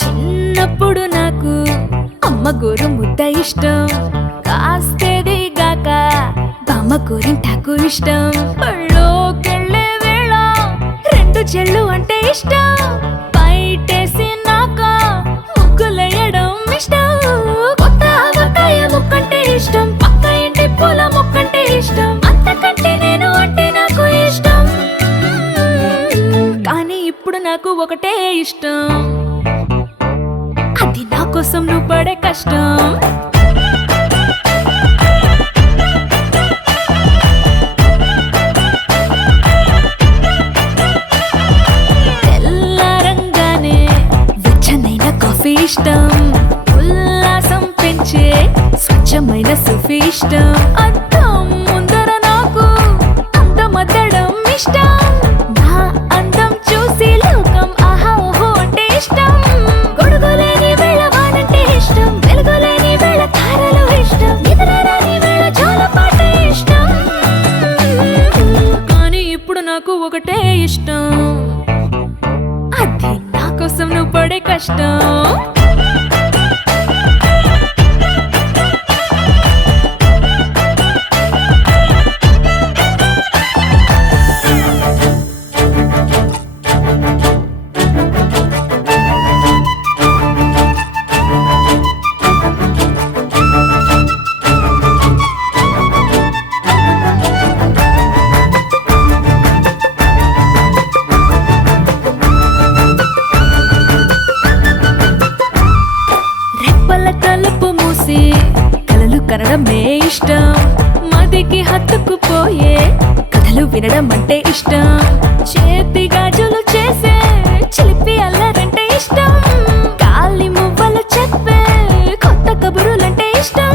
చిన్నప్పుడు నాకు అమ్మ గోరు ముద్ద ఇష్టం, కాస్తేది గాక బామ్మ గోరింటాకు ఇష్టం. పళ్ళోకెళ్ళే వేళ రెండు చెళ్ళు అంటే ఇష్టం, బయటేసినాక ముగ్గులేయడం ఇష్టం. కొత్త ఆవకాయ ముక్కంటే ఇష్టం, పక్క ఇంటి పూల మొక్కంటే ఇష్టం. అంతకంటే నేను అంటే నాకు ఇష్టం, కానీ ఇప్పుడు నాకు ఒకటే ఇష్టం, అది నా కోసం నువ్వు పడే కష్టం. తెల్లారంగానే వెచ్చనైన కాఫీ ఇష్టం, ఉల్లాసం పెంచే స్వచ్ఛమైన సూఫీ ఇష్టం. అద్దం ముందర నాకు అందమద్దడం ఇష్టం, నా అందం చూసి లోకం ఆహా ఓహో అంటే ఇష్టం. గొడుగులేని వేళ వానంటే ఇష్టం, వెలుగులేని వేళ తారలు ఇష్టం, నిద్రరాని వేళ జోలపాట ఇష్టం, కానీ ఇప్పుడు నాకు ఒకటే ఇష్టం, అది నా కోసం నువ్వు పడే కష్టం. రెప్పల తలుపు మూసి కలలు కనడమే ఇష్టం, మదికి హత్తుకుపోయే కథలు వినడం అంటే ఇష్టం. చేతి గాజులు చేసే చిలిపి అల్లరంటే ఇష్టం, గాలి మువ్వలు చెప్పే కొత్త కబురులంటే ఇష్టం.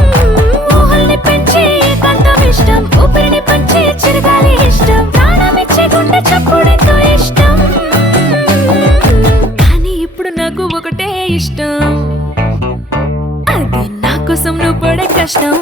ఊహల్ని పెంచి ఏకాంతం ఇష్టం, ఊపిరిని పంచి చిరగాలి ఇష్టం. ప్రాణమిచ్చే గుండె చప్పుడెంతో ఇష్టం, కానీ ఇప్పుడు నాకు ఒకటే ఇష్టం, అది నా కోసం నువ్వు పడే కష్టం.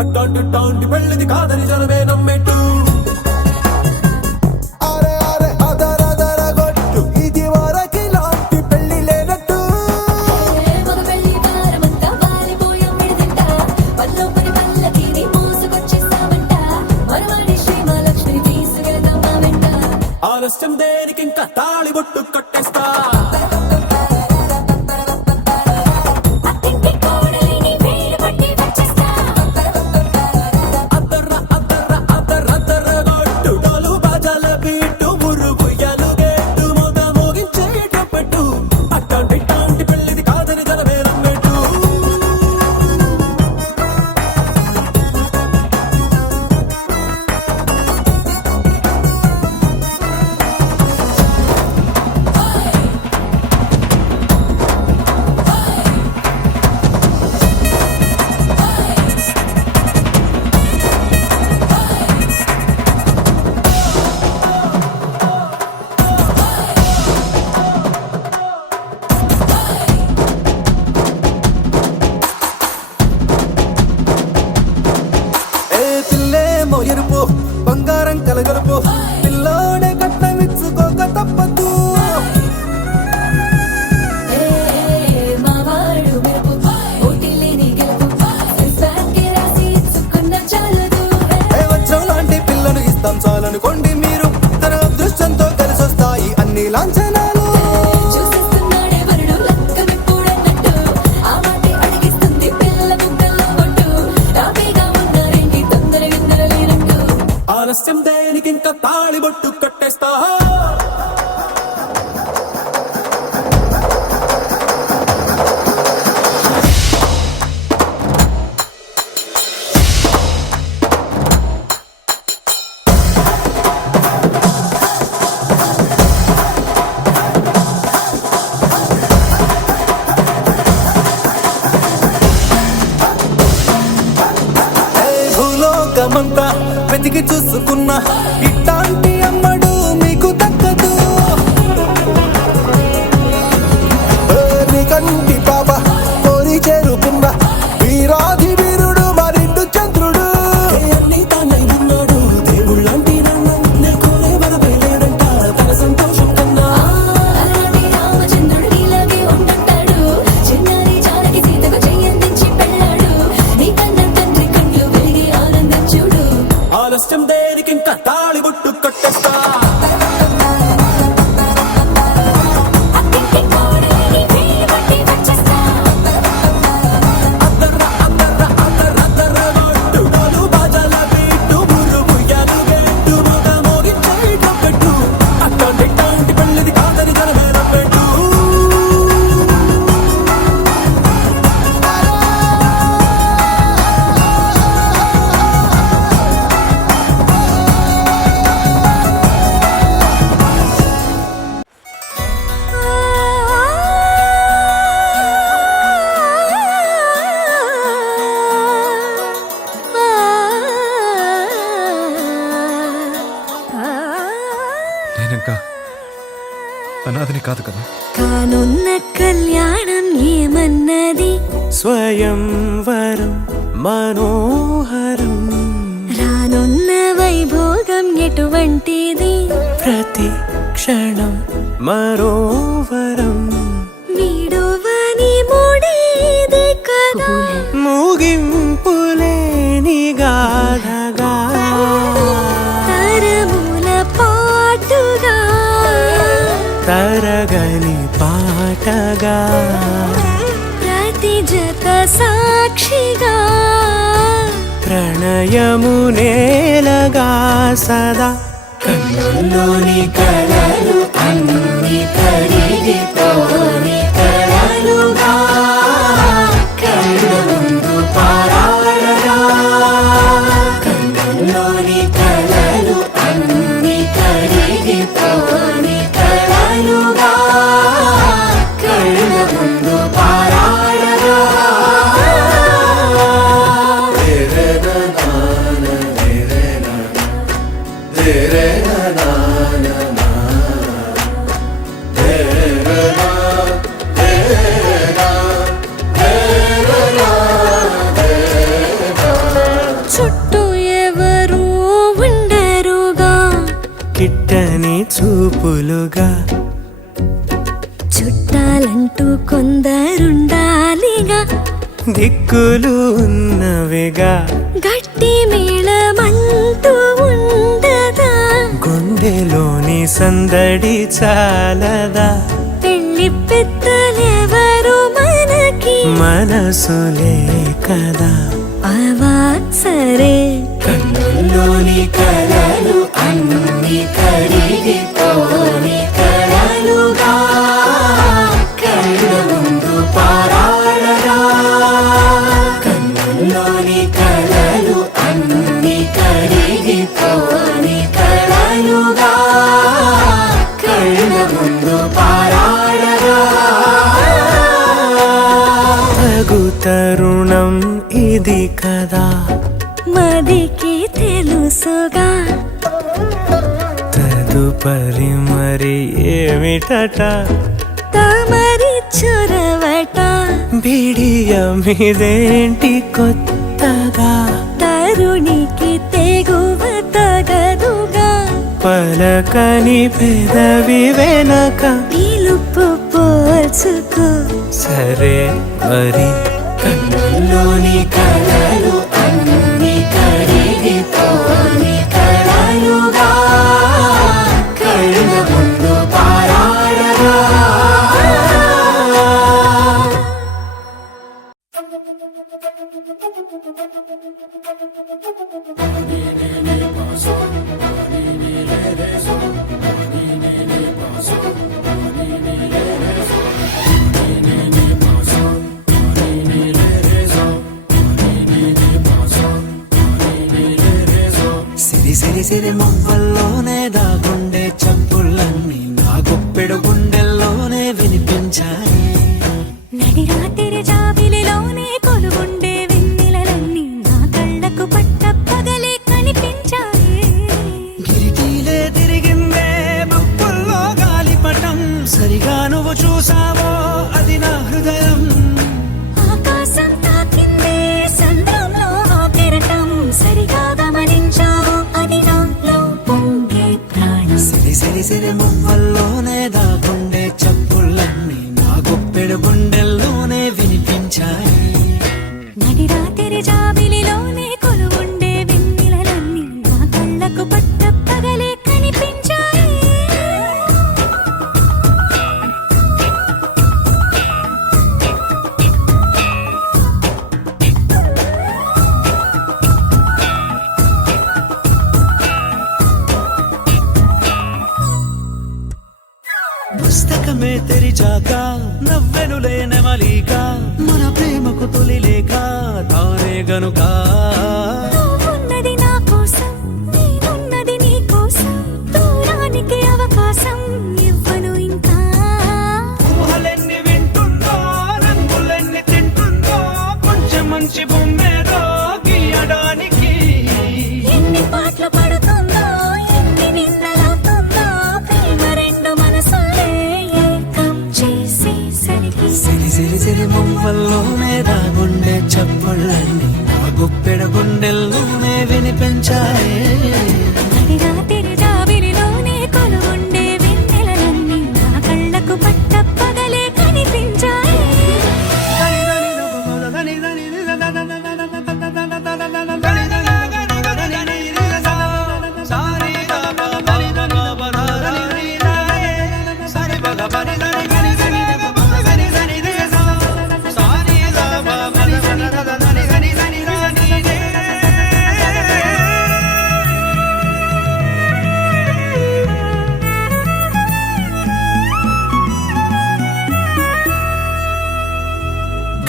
అట్టాంటి పెళ్ళిది కాదని జనమే నమ్మెట్టు. అరే అరే అదర గొట్టు, ఇది వరకి లాంటి పెళ్లి లేనట్టు. ఆలస్యం దేనికి, ఇంకా తాళి బొట్టు కట్టేస్తా. బంగారం కలగలుపు పిల్లోడే కట్ట విచ్చుకోక తప్పదు. చాలనుకోండి మీరు. తన అదృష్టంతో కలిసొస్తాయి అన్ని లాంఛనాలు. చూసేస్తున్నాడే వరుడు లక్కమెప్పుడన్నట్టు, ఆ మాటే అడిగిస్తుంది పిల్ల బుగ్గల్లో కొట్టు. హ్యాపీగా ఉన్నారేంటి తొందర గిందర లేనట్టు. ఆలస్యం దేనికింక తాళిబొట్టు కట్టేస్తా. భూలోకమంతా వెతికి చూసుకున్నా ఇట్లాంటి అమ్మడు మీకు దక్కదు. నీ కంటి పాప కోరి చేరుకున్నా వీరాధి వీరుడు మరిండు చంద్రుడు. అన్ని తానై ఉన్నాడు దేవుళ్ళంటి నన్ను నే కోరే వరవేలేడంట తన సంతోషం కన్నా. అలాంటి రామచంద్రుడు ఇలాగే ఉంటుంటాడు. చిన్నారి జానకి సీతకు చెయ్యందించి పెళ్ళాడు. నీ కన్న తండ్రి కళ్ళు వెలిగి ఆనందం చూడు. ఆలస్యం దేనికింక తాళిబొట్టు కట్టేస్తా. అత్తింటి కోడలిని వేలు పట్టి వచ్చేస్తా. అద్దర్ర అద్దర్ర అద్దర్ర అద్దర్ర కొట్టు డోలు బాజాల బీటు మురుముయ్యాలు గెట్టు మొగ మోగించే కప్పెట్టు. అట్లాంటి పెళ్ళిది కాదని జనమేరం పెట్టు. నేనింకా అనాథని కాదు కదా. కానున్న కళ్యాణం ఏమన్నది, స్వయంవరం మనోహరం రానున్న వైభోగం ఎటువంటిది, ప్రతి క్షణం మరోవరం విడువని ముడేది కదా. ముగింపులేని గాథగా తరముల పాటుగా తరగని పాటగా ప్రతి జత సాక్షిగా ప్రణయము నేలగా సదా. కన్నుల్లోని కలలు అన్ని కరిగిపోని కలలుగా కళ్ళ ముందు పారాడగా. కన్నుల్లోని కలలు అన్ని కరిగిపోని కలలుగా కళ్ళ ముందు పారాడగా. చుట్టూ ఎవరు ఉండరుగా, కిట్టని చూపులుగా చుట్టాలంటూ కొందరుండాలిగా. దిక్కులు ఉన్నవిగా గట్టి మేళమంటూ ఉండదా, గుండెలోని సందడి చాలదా. పెళ్లి పెద్దలెవరు మనకి మనసులే కదా. అవా సరే, కన్నుల్లోని కలలు అన్ని కరిగిపోని కలలుగా కళ్ళ ముందు పారాడగా. కన్నుల్లోని కలలు అన్ని కరిగిపోని కలలుగా కళ్ళ ముందు పారాడగా. తగు తరుణం ఇది కదా, మదికి తెలుసుగా. తదుపరి మరి ఏమిటట, తమరి చొరవట. బిడియమిదేంటి కొత్తగా, తరుణికి తెగువ తగదుగా. పలకని పెదవి వెనక పిలుపు పోల్చుకో. సరే మరి. కన్నుల్లోని కలలు అన్ని కరిగిపోని కలలుగా సిరి మువ్వల్లోనే దాగుండే చప్పుళ్ళన్నీ నా గుప్పెడు గుండెల్లోనే వినిపించాయి. నడి రాత్రి జాబిలిలోనే కొలువుండే వెన్నెలలన్నీ నా కళ్ళకు పట్ట పగలే కనిపించాయి. కిరికీలే తిరిగిందే బుక్కుల్లో గాలిపటం, సరిగా నువ్వు చూసావో అది నా హృదయం. ఆకాశం తాకిందే సంద్రంలో ఆ కెరటం, సరిగా గమనించావు అది నాలో పొంగే ప్రాణం. సిరి సిరి సిరి మువ్వల్లోనే దాగుండే చప్పుళ్ళన్నీ నా గుప్పెడు గుండెల్లోనే వినిపించాయి. నడి రాత్రి జాబిలిలోనే కొలువుండే వెన్నెలలన్నీ నా కళ్ళకు పట్ట పగలే కనిపించాయి. పుస్తకమే తెరిచాక నవ్వెనులే నెమలిక, మన ప్రేమకు తొలి లేఖ తానే గనుక. నువ్వున్నది నా కోసం, నేనున్నది నీ కోసం, దూరానికి అవకాశం ఇవ్వను ఇంకా. ఊహలెన్ని వింటుందో, రంగులెన్ని తింటుందో, కొంచెం మంచి బొమ్మేదో గీయడానికి. ఎన్ని పాటలు పడుతుందో, ఎన్ని నిందలవుతుందో, ప్రేమ రెండు మనసులే ఏకం చేసేసరికి. సిరి సిరి సిరి మువ్వల్లోనే దాగుండే చప్పుళ్ళన్నీ నా గుప్పెడు గుండెల్లోనే వినిపించాయి. నడి రాత్రి జాబిలిలోనే కొలువుండే వెన్నెలలన్నీ నా కళ్ళకు పట్ట పగలే కనిపించాయి.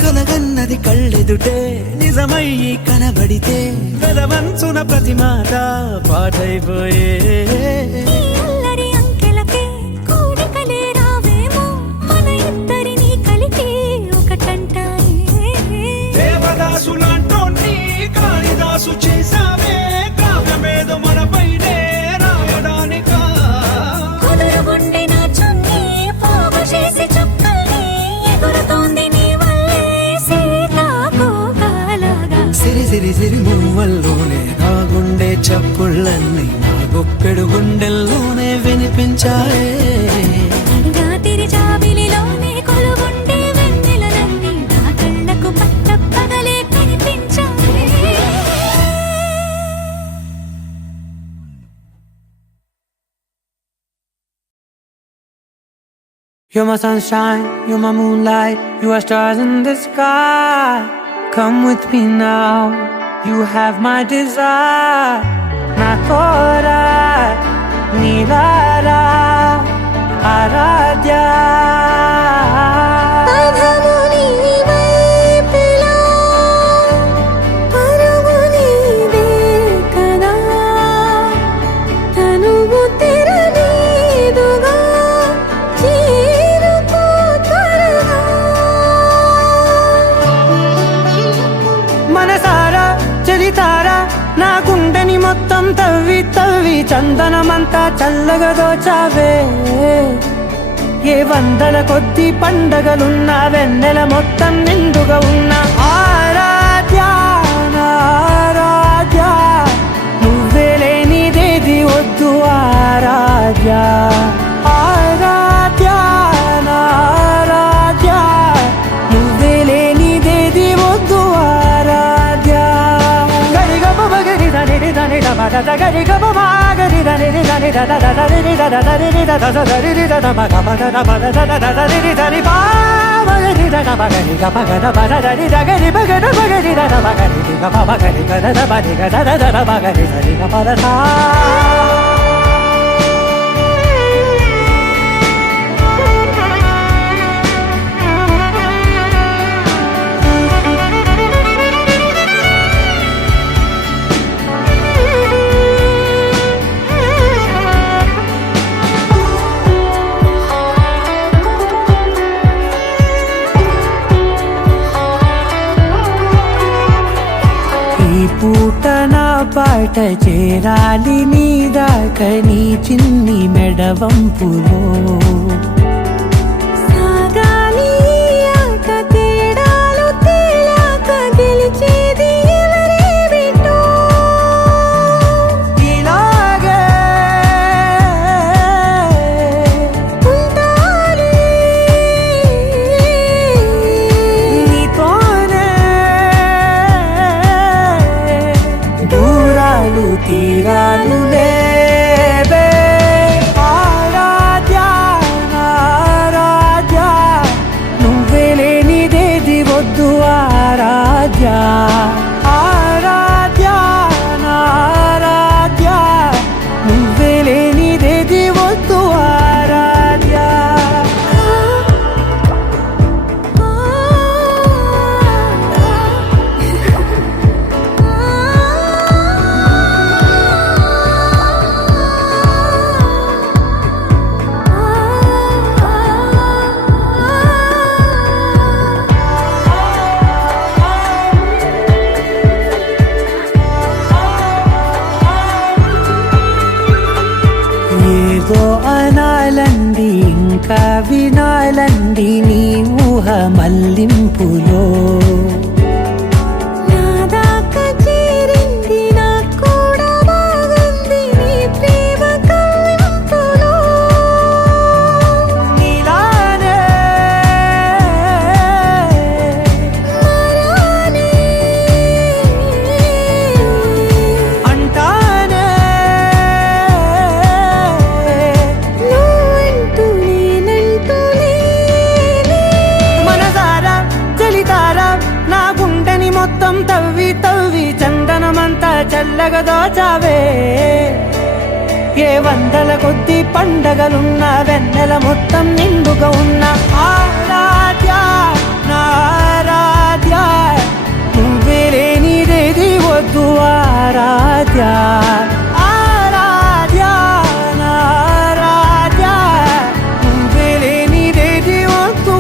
కలగన్నది కళ్ళెదుటే నిజమయ్యి కనబడితే, గలవంచున ప్రతి మాట పాటైపోయే. ఈ అల్లరి అంకెలకే కూడికలే రావేమో, మన ఇద్దరిని కలిపి ఒకటంటాయే. దేవదాసులాంటోన్ని కాళిదాసు చేసావే, కావ్యమేదో మనపైనే రాయడానికా. కుదురుగుండె నా చున్నీ పోగు చేసి చుక్కల్ని ఎగురుతోంది నీ వల్లే సీతాకోకలాగా. సిరి సిరి సిరి మువ్వల్లోనే దాగుండే చప్పుళ్ళన్నీ నా గుప్పెడు గుండెల్లోనే వినిపించాయే. నడి రాత్రి జాబిలిలోనే కొలువుండే వెన్నెలలన్నీ నా కళ్ళకు పట్ట పగలే కనిపించాయి. You're my sunshine, you're my moonlight, you are stars in the sky. Come with me now, you have my desire. Na tora, nilara, aradhya. పదము నీ వైపులా, పరుగు నీదే కదా, తనువు తెరనీదుగా, చేరుకో త్వరగా. మనసారా చలితారా నా గుండెని మొత్తం తవ్వి తవ్వి చందనమంతా చల్లగా దోచావే. ఏ వందల కొద్ది పండగలున్నా వెన్నెల మొత్తం నిండుగా ఉన్న ఆరాధ్య నా ఆరాధ్య, నువ్వే లేనిదేది వద్దు ఆరాధ్య. ఆరాధ్య నా ఆరాధ్య, నువ్వే లేనిదేది వద్దు ఆరాధ్య. గరిగమ మగరి దని దని మగ గరి గమ మాగరి దని దని ద ద ద రి ద ద ద రి ద ద ద రి ద ద మగ మగ ద మగ ద ద ద రి దని పా మగరి ద గ మగరి గ మగ ద మ ద రి ద గరి మగ ద మగరి ద ద మగరి ది గ మ మగరి గ ద ద మ రి గ ద ద ద మగరి ద రి గ మ ద సా. బాట చేరాలి నీ దాకా నీ చిన్ని మెడవంపులో సాగాలి ఆట తేడాలు తేలాక గెలిచేది ఎవరే బిడ్డో ఇలాగే ఉంటాలి నీతోనే దూరాలు తీరాలు లేవే ఆరాధ్య ఆరాధ్య నువ్వే లేనిదేది వద్దు ఆరాధ్య ఆరాధ్య ఆరాధ్య నువ్వే లేనిదేది వద్దు ఆరాధ్య ఏదో అనాలండి ఇంకా వినాలండి నీ ఊహ మల్లింపులో నా దాకా చేరింది నాకు కూడా బాగుంది నీ ప్రేమ కవ్వింపులో నీలానే మరానే అంటానే నువ్వంటూ నేనంటూ లేనే మనసారా చలితారా నా గుండెని మొత్తం తవ్వి తవ్వి చందనమంతా చల్లగా దోచావే ఏ వందల కొద్ది పండగలున్న వెన్నెల మొత్తం నిండుగా ఉన్న ఆరాధ్య నా ఆరాధ్య నువ్వే లేనిదేది వద్దు ఆరాధ్య ఆరాధ్య నా ఆరాధ్య నువ్వే లేనిదేది వద్దు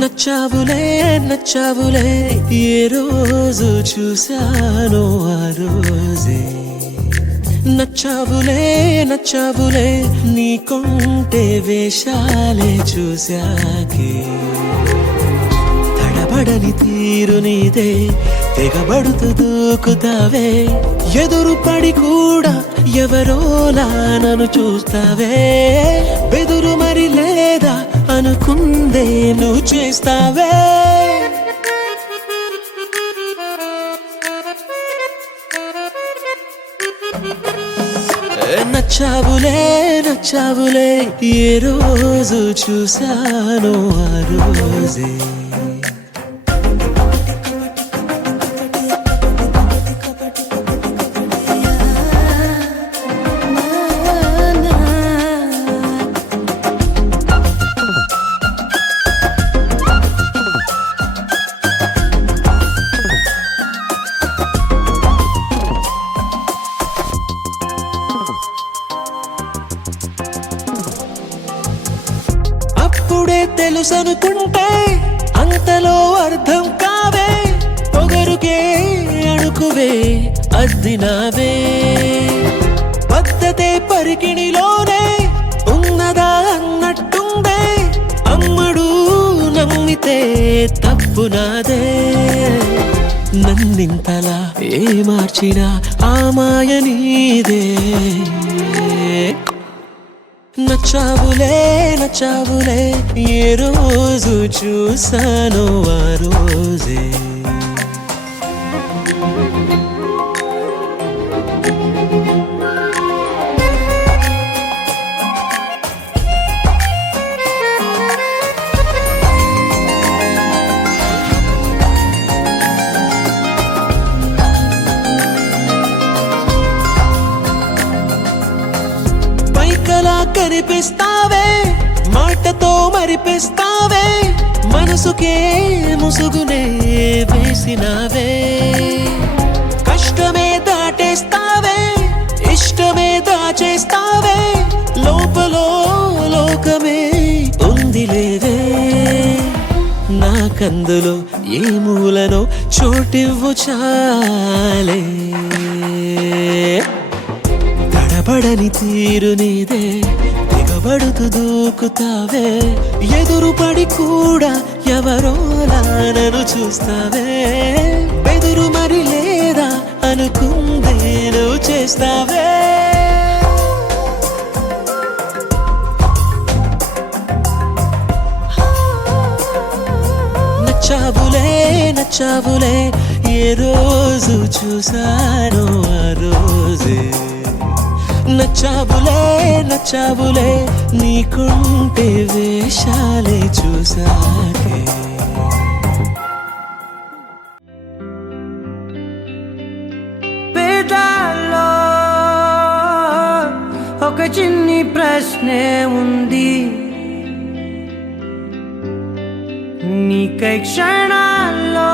నచ్చావులే నచ్చావులే ఏ రోజు చూశానో ఆ రోజే నచ్చావులే నచ్చావులే నీ కొంటే వేషాలే చూశాకే తడబడని తీరు నీదే తెగబడుతూ దూకుతావే ఎదురు పడి కూడా ఎవరోలా నన్ను చూస్తావే బెదురు మరి లేదా అనుకుందే నువ్వు చేస్తావే నచ్చావులే నచ్చావులే ఏ రోజు చూశానో ఆ రోజే అప్పుడే తెలుసనుకుంటే అంతలో అర్థం కావే పొగరుకే అణుకువే అద్దినావే పద్ధతే పరికిణిలోనే ఉన్నదా అన్నట్టుందే అమ్మడు నమ్మితే తప్పు నాదే నన్నింతలా ఏ మార్చినా ఆ మాయ నీదే నచ్చావులే నచ్చావులే ఏ రోజు చూసానో ఆ రోజే మురిపిస్తావే మాటతో మరిపిస్తావే మనసుకే ముసుగునే వేసినావే కష్టమే దాటేస్తావే ఇష్టమే దాచేస్తావే లోపల లోకమే ఉందిలేవే నాకందులో ఏ మూలనో చోటివ్వు చాలే తడబడని తీరు నీదే దిగబడుతూ దూకుతావే ఎదురుపడి కూడా ఎవరోలా నన్ను చూస్తావే బెదురు మరి లేదా అనుకుందే నువ్వు చేస్తావే నచ్చావులే ఏ రోజు చూసానో ఆ రోజే నచ్చావులే నీకుంటే వేషాలే చూసాకే పేదాల్లో ఒక చిన్ని ప్రశ్నే ఉంది నీకై క్షణాల్లో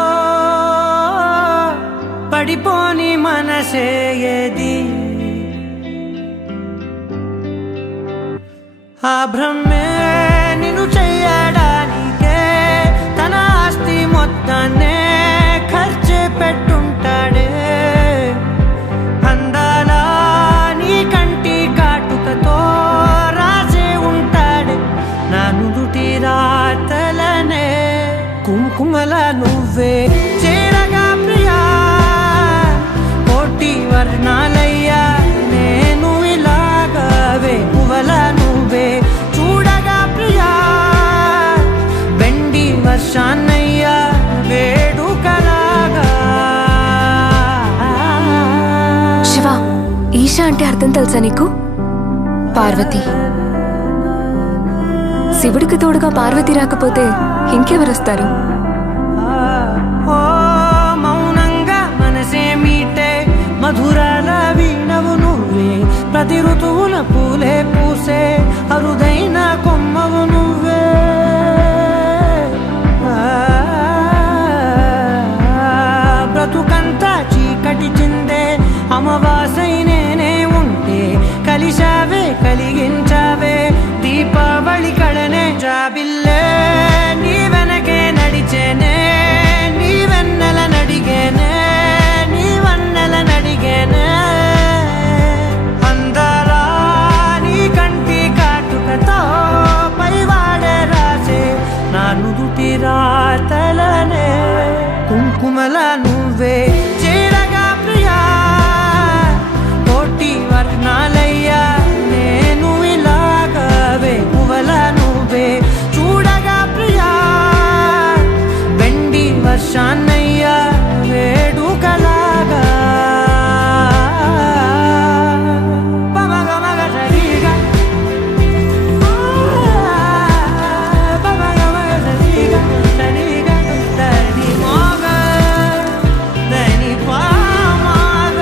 పడిపోని మనసే ఏది ఆ భ్రమే నిన్ను చెయ్యడానికే తన ఆస్తి మొత్తాన్నే ఖర్చు పెట్టుంటాడే అందాల నీ కంటి కాటుకతో రాసే ఉంటాడే నా నుదుటి రాతలనే కుంకుమల నువ్వే చేరగా ప్రియా కోటి వర్ణాలయ్యా నేను ఇలాగవే పువ్వల నువ్వే చూడగా ప్రియా వెండి వర్షాన్నయ్యా వేడుకలాగా శివ, ఈషా అంటే అర్థం తెలుసా నీకు? పార్వతి. శివుడికి తోడుగా పార్వతి రాకపోతే ఇంకెవరొస్తారు? మౌనంగా మనసే మీటే మధురాల వీణవు నువ్వే ప్రతి ఋతువుల పూలే పూసే అరుదైన కొమ్మవు నువ్వే బ్రతుకంతా చీకటి చిందే అమవాసై నేనే ఉంటే కలిశావే కలిగించావే దీపావళి కళనే జాబిల్లే నీ వెనకే నడిచేనే నీ వెన్నెల నడిగేనే నీ వన్నెల నడిగేనే అందాలా నీ కంటి కాటుకతో పైవాడే రాసే నా నుదుటి రాతలనే కుంకుమల నువ్వే చేరగా ప్రియా కోటి వర్ణాలయ్యా నేను ఇలాగవే పువ్వల నువ్వే చూడగా ప్రియా వెండి వర్షాన్నయ్యా వేడుకలాగా పమగమగ సరిగా పమగమగ సరిగా సరిగా దని మోగ దని పామగ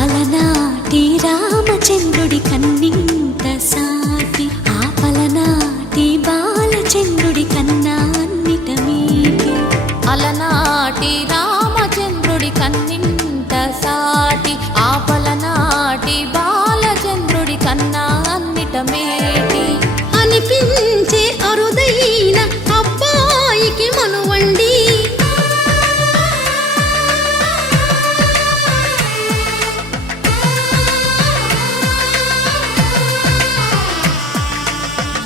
అలనాటి రామచంద్రుడి కన్నింత సాటి ఆపలనాటి బాలచంద్రుడి కన్నా అన్నిట మీటి అలనాటి రామచంద్రుడి కన్నింత సాటి ఆపలనాటి బాలచంద్రుడి కన్నా అన్నిట మేటి అనిపించే అరుదైన అబ్బాయికి మనువండి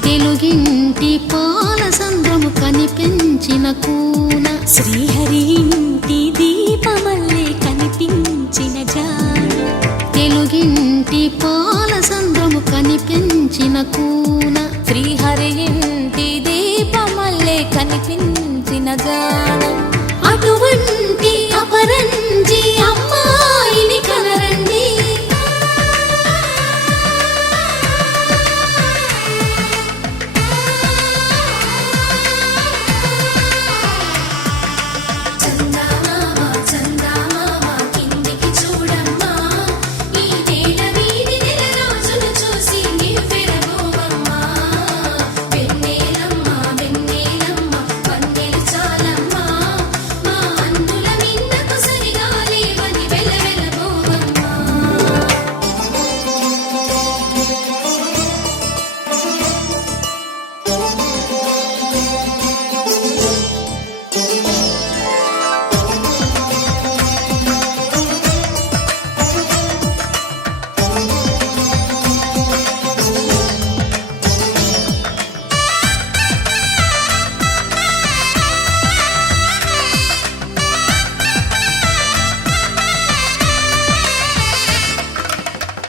తెలుగింటి పాల సంద్రము కనిపించిన కూన శ్రీహరి ఇంటి దీపమల్లే కని కూన శ్రీహరి ఇంటి దీపమల్లే కనిపించిన జానం అటువంటి అపరంజి అమ్మాయిని కనరండి. చందమామ చందమామ కిందికి చూడమ్మా, ఈ నేల వీధి నెల రోజులు చూసి నివ్వెరబోవమ్మా. వెన్నెలమ్మ వెన్నెలమ్మ వన్నెలు చాలమ్మా, మా అన్నుల మిన్నకు సరిగా లేవని వెలవెలబోవమ్మా.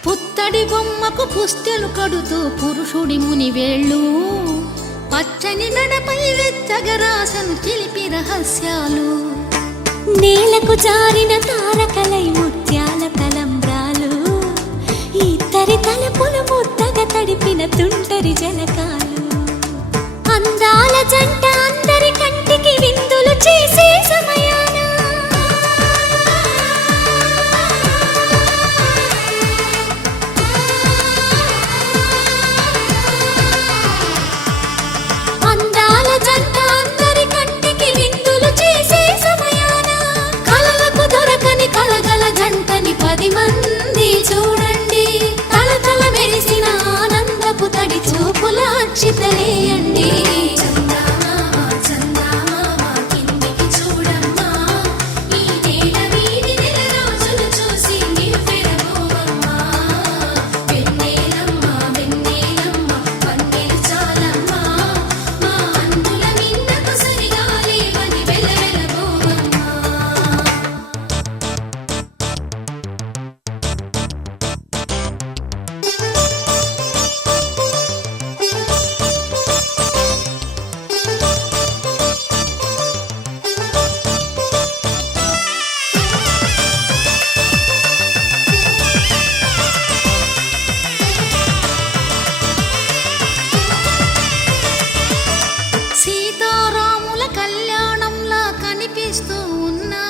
పుత్తడి బొమ్మకు పుస్తెలు కడుతూ పురుషుడి ముని వేళ్ళు, పచ్చని నడపై వెచ్చగరాసను చిలిపి రహస్యాలు. నేలకు జారిన తారకలై ముత్యాల తలంబ్రాలు, ఇద్దరి తలపులు ముద్దగా తడిపిన తుంటరి జలకాలు. అందాల జంట అందరి కంటికి విందులు చేసే సమయాన అందాల జంట అందరి కంటికి విందులు చేసే సమయాన కలలకు దొరకని కలగల జంటని 10 మంది చూడండి. తలతల మెరిసిన ఆనందపు తడి చూపుల అక్షితలేయండి. చందమామ చందమామ కిందికి చూడమ్మా, ఈ నేల వీధి నెల రోజులు చూసి నివ్వెరబోవమ్మా. వెన్నెలమ్మ వెన్నెలమ్మ వన్నెలు చాలమ్మా, మా అన్నుల మిన్నకు సరిగా లేవని వెలవెలబోవమ్మా. సీతారాముల కళ్యాణంలా కనిపిస్తూ ఉన్నా,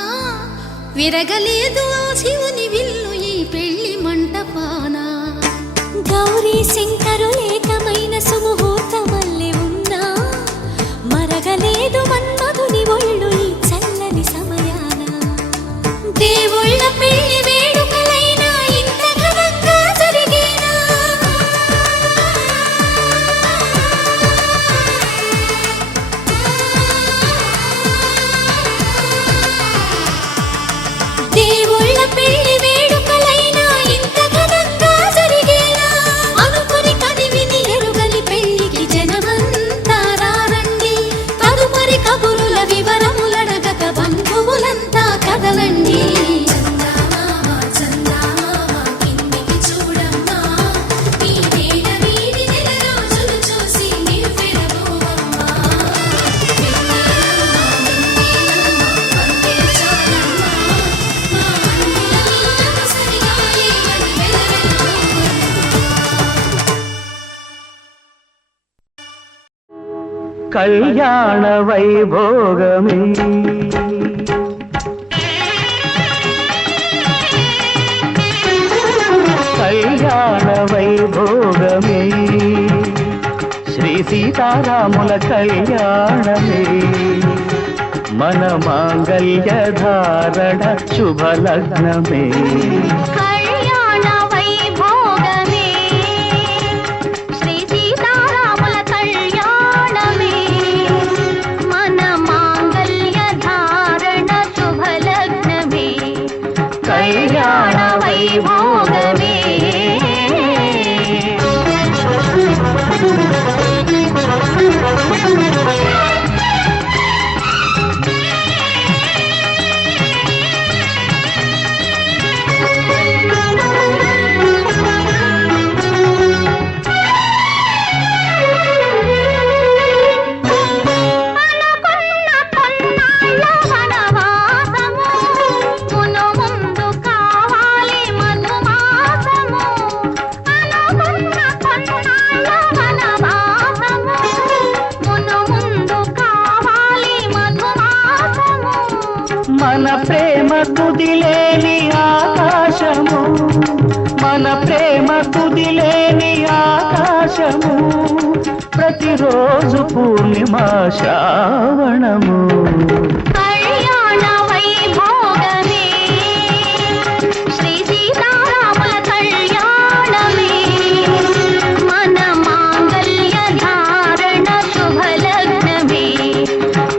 విరగలేదు ఆ శివుని విల్లు ఈ పెళ్లి మంటపాన. గౌరీ శంకరులేకమైన సుముహూర్తమల్లె ఉన్నా, మరగలేదు మన్మధుని ఒళ్ళు ఈ చల్లని సమయాన. దేవుళ్ళ పెళ్లి వేడుకలైనా ఇంత ఘనంగా జరిగేనా? దేవుళ్ళ పెళ్లి వేడుకలైనా ఇంత ఘనంగా జరిగేనా? అనుకుని కదివిని ఎరుగని పెళ్లికి జనమంతా రారండి. తదుపరి కబురుల వివరములడగక బంధువులంతా కదలండి. చందమామ చందమామ కిందికి చూడమ్మా, ఈ నేల వీధి నెల రోజులు చూసి నివ్వెరబోవమ్మా. వెన్నెలమ్మ వెన్నెలమ్మ వన్నెలు చాలమ్మా, మా అన్నుల మిన్నకు సరిగా లేవని వెలవెలబోవమ్మా. కళ్యాణ వైభోగమే కళ్యాణ వైభోగమే శ్రీ సీతారాముల కళ్యాణమే మన మాంగళ్య ధారణ శుభలగ్నమే. కళ్యాణ వైభోగమే శ్రీ సీతారాముల కళ్యాణమే, మన మాంగళ్య ధారణ శుభలగ్నమే. కళ్యాణ వైభోగమే కుదిలేని ఆకాశము, మన ప్రేమ కుదిలేని ఆకాశము, ప్రతిరోజు పూర్ణిమ శ్రావణము. కళ్యాణ వైభోగమే శ్రీ సీతారాముల కళ్యాణమే, మన మాంగళ్య ధారణ శుభలగ్నమే.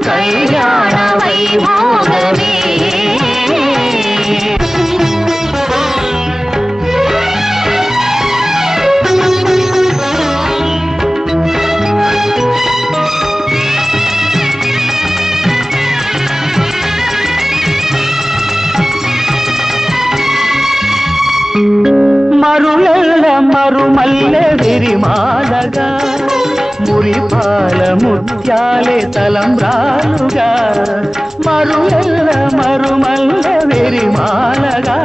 కళ్యాణ వైభోగమే. మరులెల్ల మరుమల్లె విరిమాలగా, మురిపాల ముత్యాలే తలంబ్రాలుగా. మరులెల్ల మరుమల్లె విరిమాలగా,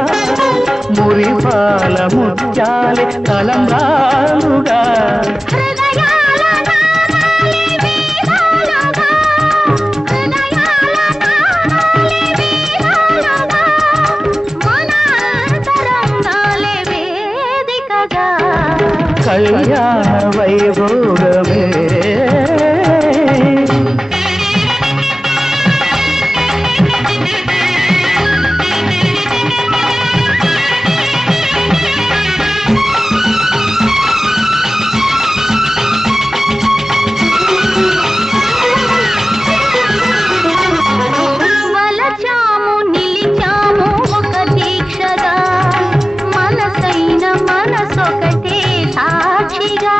మురిపాల ముత్యాలే తలంబ్రాలుగా. హృదయాల నాదాలే వీణాలుగా, హృదయాల నాదాలే వీణాలుగా, మన అంతరంగాలే వేదికగా. కళ్యాణ వైభోగమే. వలచాము నిలిచాము ఒక దీక్షగా, మనసైన మనసొకటే సాక్షిగా.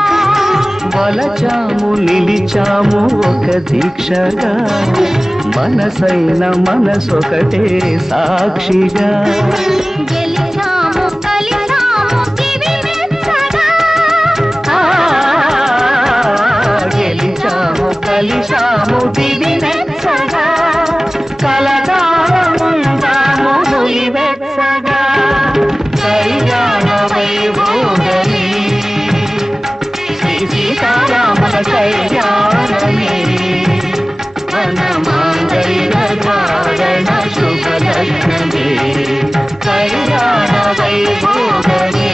వలచాము నిలిచాము ఒక దీక్షగా, మనసైన మనసొకటే సాక్షిగా. గెలిచాము కలిచాము దివి మెచ్చగా, గెలిచాము కలిశాము దివి మెచ్చగా, కలకాలముందాము నులివెచ్చగా. కళ్యాణ వైభోగమే శ్రీ సీతారాముల కళ్యాణమే, మన మాంగళ్య ధారణ శుభలగ్నమే. కళ్యాణ వైభోగమే.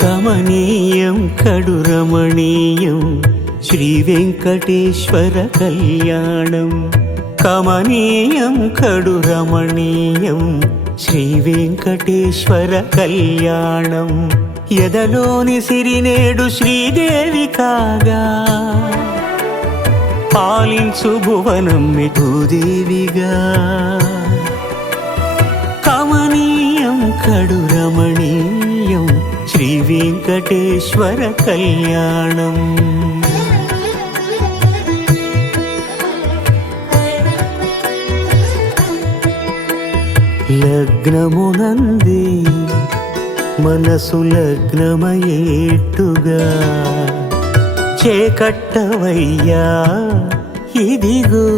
కమనీయం కడురమణీయం శ్రీ వెంకటేశ్వర కళ్యాణం. కమనీయం కడురమణీయం శ్రీ వెంకటేశ్వర కళ్యాణం. ఎదలోని సిరినేడు శ్రీదేవి కాగా, పాలించు భువనం భూదేవిగా. కమనీయం కడురమణీయం శ్రీ వెంకటేశ్వర కళ్యాణం. లగ్నమునందే మనసు లగ్నమయేట్టుగా, చేకట్టవయ్యా ఇదిగో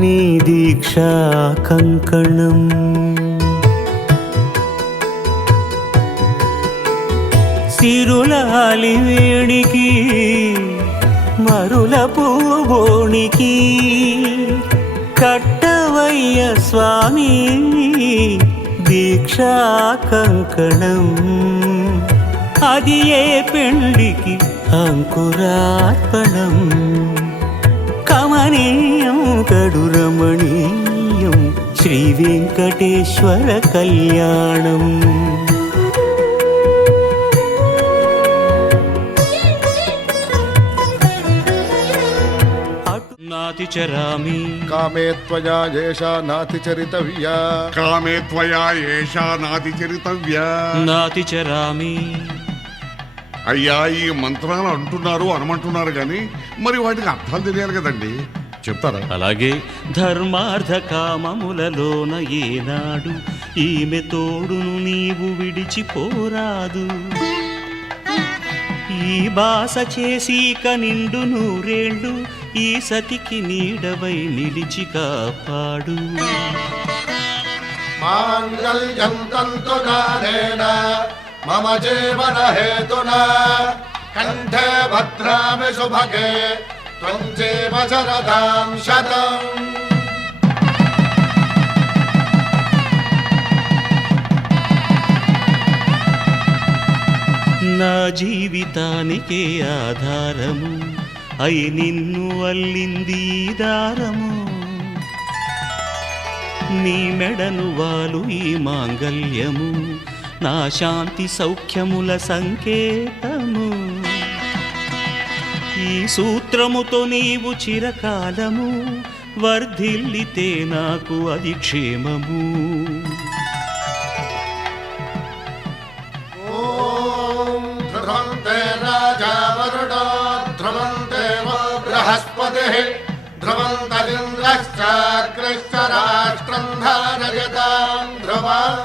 నీ దీక్షా కంకణం. సిరులాలి వేడికి మరుల పూబోనికి, కట్టవయ్య స్వామి దీక్షా కంకణం. అది ఏ పెండికి అంకురార్పణం. కమనీయం కడురమణీయం శ్రీ వెంకటేశ్వర కళ్యాణం. నాతిచరామి కామే త్వయా ఏషా నాతి చరితవ్యా, కామే త్వయా ఏషా నాతి చరితవ్యా. నాతిచరామి. అయ్యా, ఈ మంత్రాలు అంటున్నారు అనమంటున్నారు గాని మరి వాటికి అర్థాలు తెలియాలి కదండి, చెప్తారా? అలాగే ధర్మార్థ కామములలోన ఏనాడు ఈమె తోడును నీవు విడిచిపోరాదు. ఈ బాస చేసి నిండు నూరేళ్ళు ఈ సతికి నీడవై నిలిచి కాపాడు. మాంగళ్యం తంతునానేన మమ జీవన హేతునా కంఠే భద్రామి శుభగే త్వం జీవ శరదాం శతం. నా జీవితానికే ఆధారము అయి నిన్ను అల్లింది ఈ దారము. నీ మెడను వాలు ఈ మాంగల్యము నా శాంతి సౌఖ్యముల సంకేతము. ఈ సూత్రముతో నీవు చిరకాలము వర్ధిల్లితే నాకు అది క్షేమము. ధ్రువంతే రాజా వరుడో ధ్రువంతే బృహస్పతిః ధ్రువంతరింద్రశ్చాగ్రశ్చ రాష్ట్రం ధారయతాం ధ్రువం.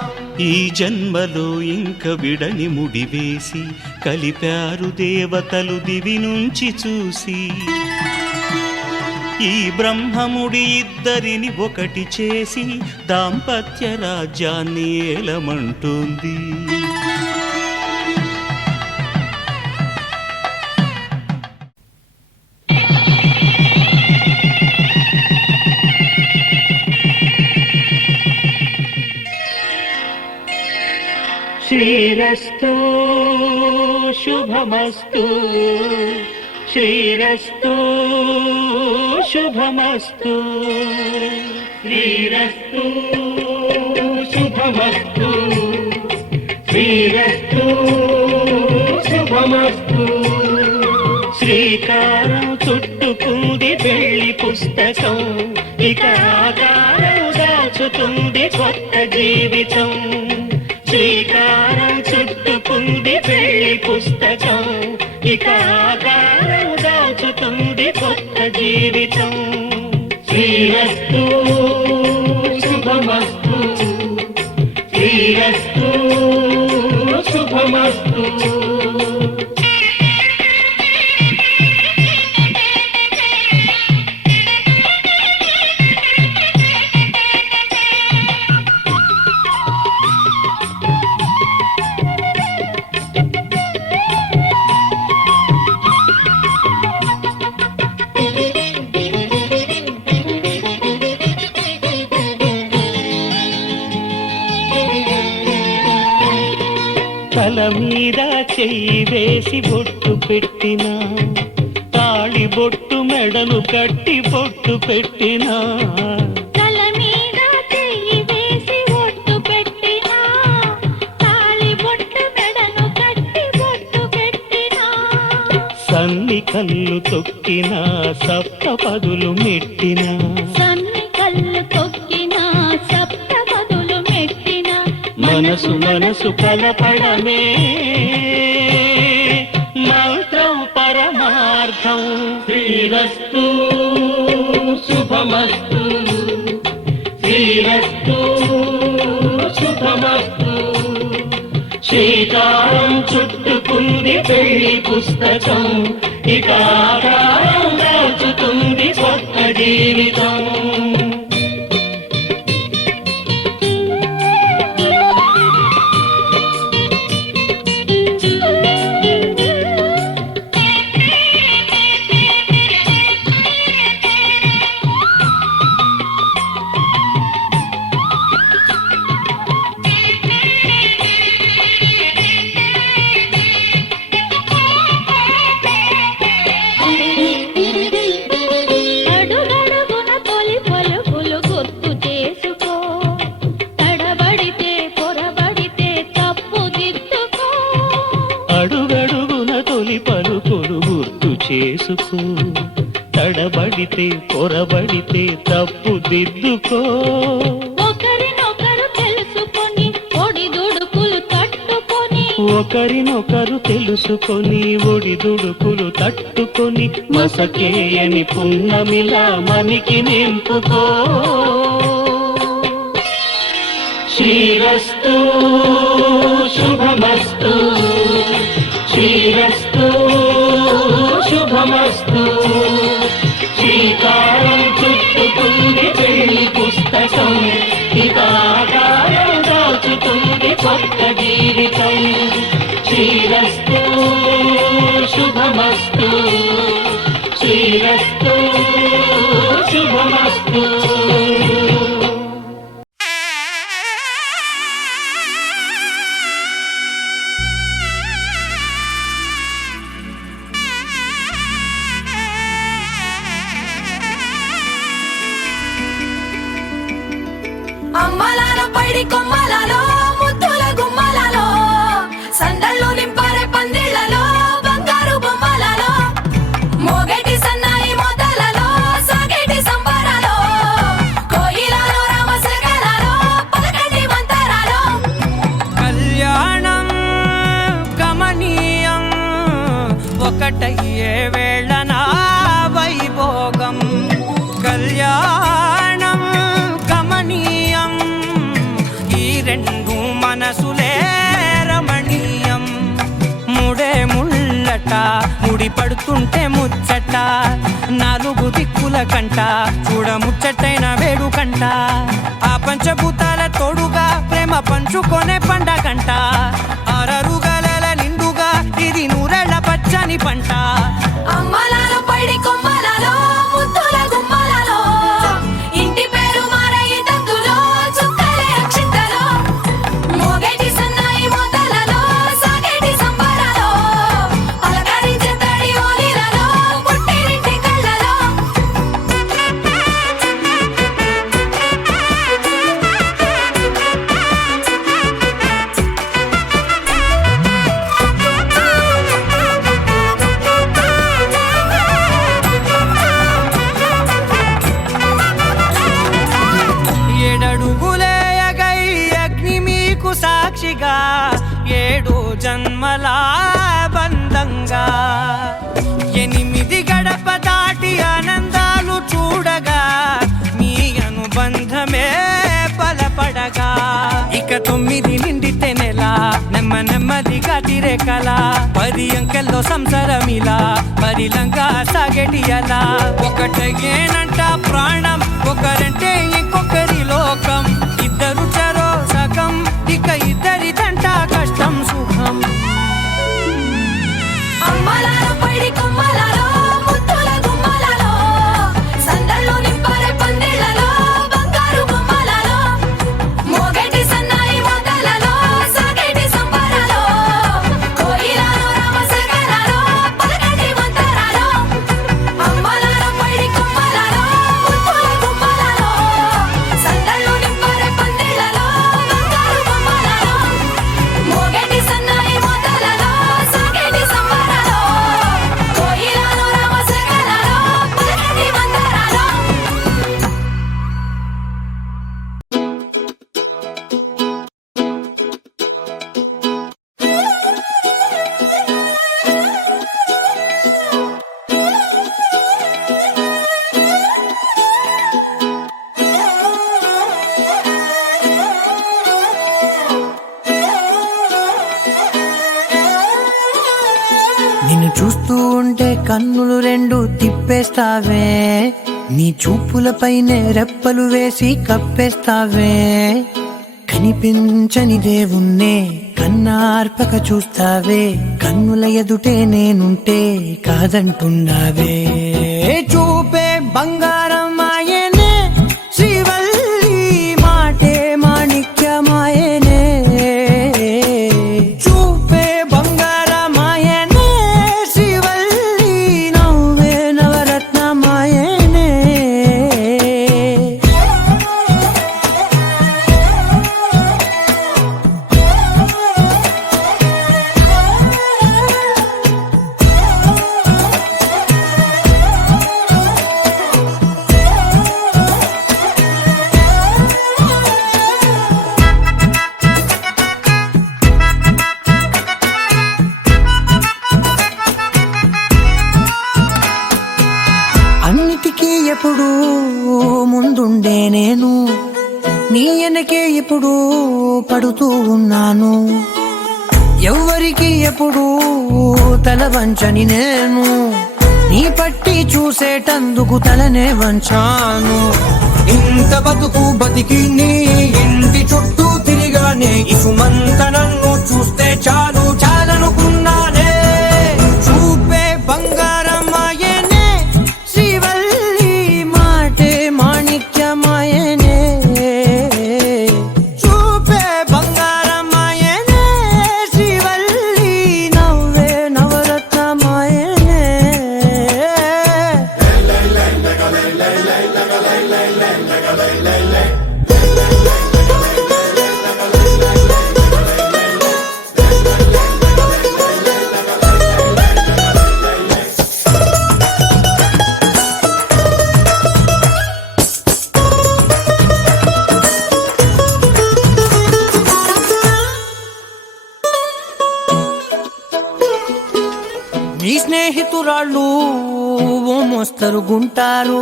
ఈ జన్మలో ఇంక విడని ముడివేసి కలిపారు దేవతలు దివి నుంచి చూసి. ఈ బ్రహ్మముడి ఇద్దరిని ఒకటి చేసి దాంపత్య రాజ్యాన్ని ఏలమంటుంది. శ్రీరస్తు శుభమస్తు శ్రీరస్తు శుభమస్తు శ్రీరస్తు శుభమస్తు శ్రీరస్తు శుభమస్తు. శ్రీకారం చుట్టుకుంది పెళ్లి పుస్తకం ఇక ఆకారం దాచుతుంది కొత్త జీవితం. శ్రీకారం చుట్టుకుంది పెళ్లి పుస్తకం ఇక ఆకారం దాచుతుంది కొత్త జీవితం. శ్రీరస్తు శుభమస్తు శ్రీరస్తు శుభమస్తు. తల మీద చెయ్యి వేసి బొట్టు పెట్టినా తాళి బొట్టు మెడలు కట్టి బొట్టు పెట్టినా. తల మీద చెయ్యి వేసి బొట్టు పెట్టినా తాళి బొట్టు మెడను కట్టి బొట్టు పెట్టినా. సన్ని కళ్ళు తొక్కినా సప్త పదులు మెట్టినా సన్ని కళ్ళు తొక్కినా సప్త పదులు మెట్టినా. మనసు మనసు కలపడమే మంత్రం పరమార్థం. శ్రీరస్తు శుభమస్తు శ్రీరస్తు శుభమస్తు. శ్రీకారం చుట్టుకుంది పెళ్లి పుస్తకం ఇక ఆకారం దాచుతుంది కొత్త జీవితం. అడుగడుగున తొలి పలుకులు గుర్తు చేసుకో తడబడితే పొరబడితే తప్పు దిద్దుకో. అడుగడుగున తొలి పలుకులు గుర్తు చేసుకో తడబడితే పొరబడితే తప్పు దిద్దుకో. ఒకరినొకరు తెలుసుకొని ఒడిదుడుకులు తట్టుకొని ఒకరినొకరు తెలుసుకొని ఒడిదుడుకులు తట్టుకొని మసకేయని పున్నమిలా మనికి నింపుకో. శ్రీరస్తు శుభమస్తు శ్రీరస్తు జీవితాకారం దాచుతుంది కొత్త జీవితం. శ్రీరస్తు శుభమస్తు, శ్రీరస్తు శుభమస్తు. అమ్మలాల పైడి కొమ్మలలో ముద్దుల గుమ్మలలో సందళ్ళు నింపరే పందిళ్లలో బంగారు బొమ్మలలో మోగేటి సన్నాయి మోతలలో సాగేటి సంబరాలో కోయిలలో రామశకలలో పలకటి మంతరాలో కళ్యాణం గమనీయం ఒకటయ్యే వేళ నా వైభోగం. కళ్యాణం గమనీయం ఈ రెండు మనసులే రమణీయం. ముడే ముళ్ళట ముడి పడుతుంటే ముచ్చట, నాలుగు దిక్కుల కంట చూడ ముచ్చటైన వేడుకంట. ఆ పంచభూతాల తోడుగా ప్రేమ పంచుకొనే పండగంట. ఆరరుగల నిండుగా ఇది నూరెళ్ళ పచ్చని పంట. అమ్మలాల పైడి కొమ్మలలో ముద్దుల గుమ్మలలో ఇంటి పేరు మారయి తందులో చుక్కలే అక్షింతలో మోగేటి సన్నాయి మోతలలో సాగేటి సంబరాలో పలకరించే తడి ఓలిలలో పుట్టినింటి కళ్ళలో ఏడడుగులేయగై అగ్ని మీకు సాక్షిగా, ఏడు జన్మల బంధంగా. 8 గడప దాటి ఆనందాలు చూడగా మీ అనుబంధమే బలపడగా. ఇక 9 నిండితే నెల నెమ్మదిగా తిరే కల. 10 అంకెల్లో సంసారమిలా పరిలంగా సాగేటి అలా. ఒకటేనంట ప్రాణం, ఒకరంటే ఇంకొకరి లోకం. ఇద్దరు చరో సగం, ఇక ఇద్దరిదంట కష్టం సుఖం. అమ్మలాల పైడి కొమ్మలలో ముద్దుల గుమ్మలలో సందళ్ళు నింపరే పందిళ్లలో బంగారు బొమ్మలలో మోగేటి సన్నాయి మోతలలో సాగేటి సంబరాలో కోయిలలో రామశకలలో పలకటి మంతరాలో అమ్మలాల పైడి కొమ్మలలో ముద్దుల గుమ్మలలో సందళ్ళు నింపరే పందిళ్లలో బంగారు బొమ్మలలో మోగేటి సన్నాయి మోతలలో సాగేటి సంబరాలో కోయిలలో రామశకలలో పలకటి మంతరాలో నిన్ను చూస్తూ ఉంటే కన్నులు రెండు తిప్పేస్తావే, నీ చూపులపైనే రెప్పలు వేసి కప్పేస్తావే. కనిపించని దేవుణ్ణే కన్నార్పక చూస్తావే, కన్నుల ఎదుటే నేనుంటే కాదంటున్నావే. చూపే బంగారం ఆయనే శ్రీవల్లి, మాటే మాణిక్యమాయనే. చూపే బంగారమాయనే శ్రీవల్లి, నవ్వే నవరత్నమాయనే. అన్నిటికీ ఎప్పుడు ముందుండే నేను, నీ వెనకే ఎప్పుడు పడుతూ ఉన్నాను. ఎవ్వరికి ఎప్పుడు తల వంచని నేను, నీ పట్టి చూసేటందుకు తలనే వంచాను. ఇంత బతుకు బతికి నీ నీలోనే ఇసుమంత నన్ను చూస్తే చాలు చాలనుకున్నానే చూపే బంగారమాయనే శ్రీవల్లి మాటే మాణిక్యమాయనే చూపే బంగారమాయనే శ్రీవల్లి నవ్వే నవరత్నమాయనే నీ స్నేహితురాళ్ళు ఓ మోస్తరుగుంటారు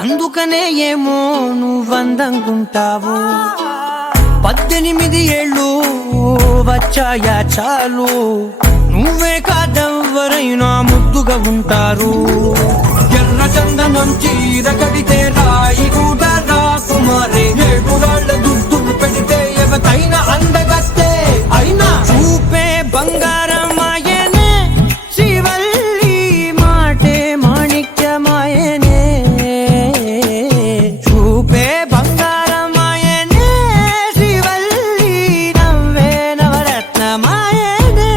అందుకనే ఏమో నువ్వందంగుంటావు 18 ఏళ్ళు వచ్చాయా చాలు నువ్వే కాదెవ్వరైనా ముద్దుగా ఉంటారు ఎర్ర చందనం చీర కడితే రాయి కూడా రాకుమారే 7 రాళ్ళ దుద్దులు పెడితే ఎవతైనా అందగస్తే అయినా చూపే బంగారమాయనే శ్రీవల్లి మాటే మాణిక్యమాయనే చూపే బంగారమాయనే శ్రీవల్లి నవ్వే నవరత్నమాయనే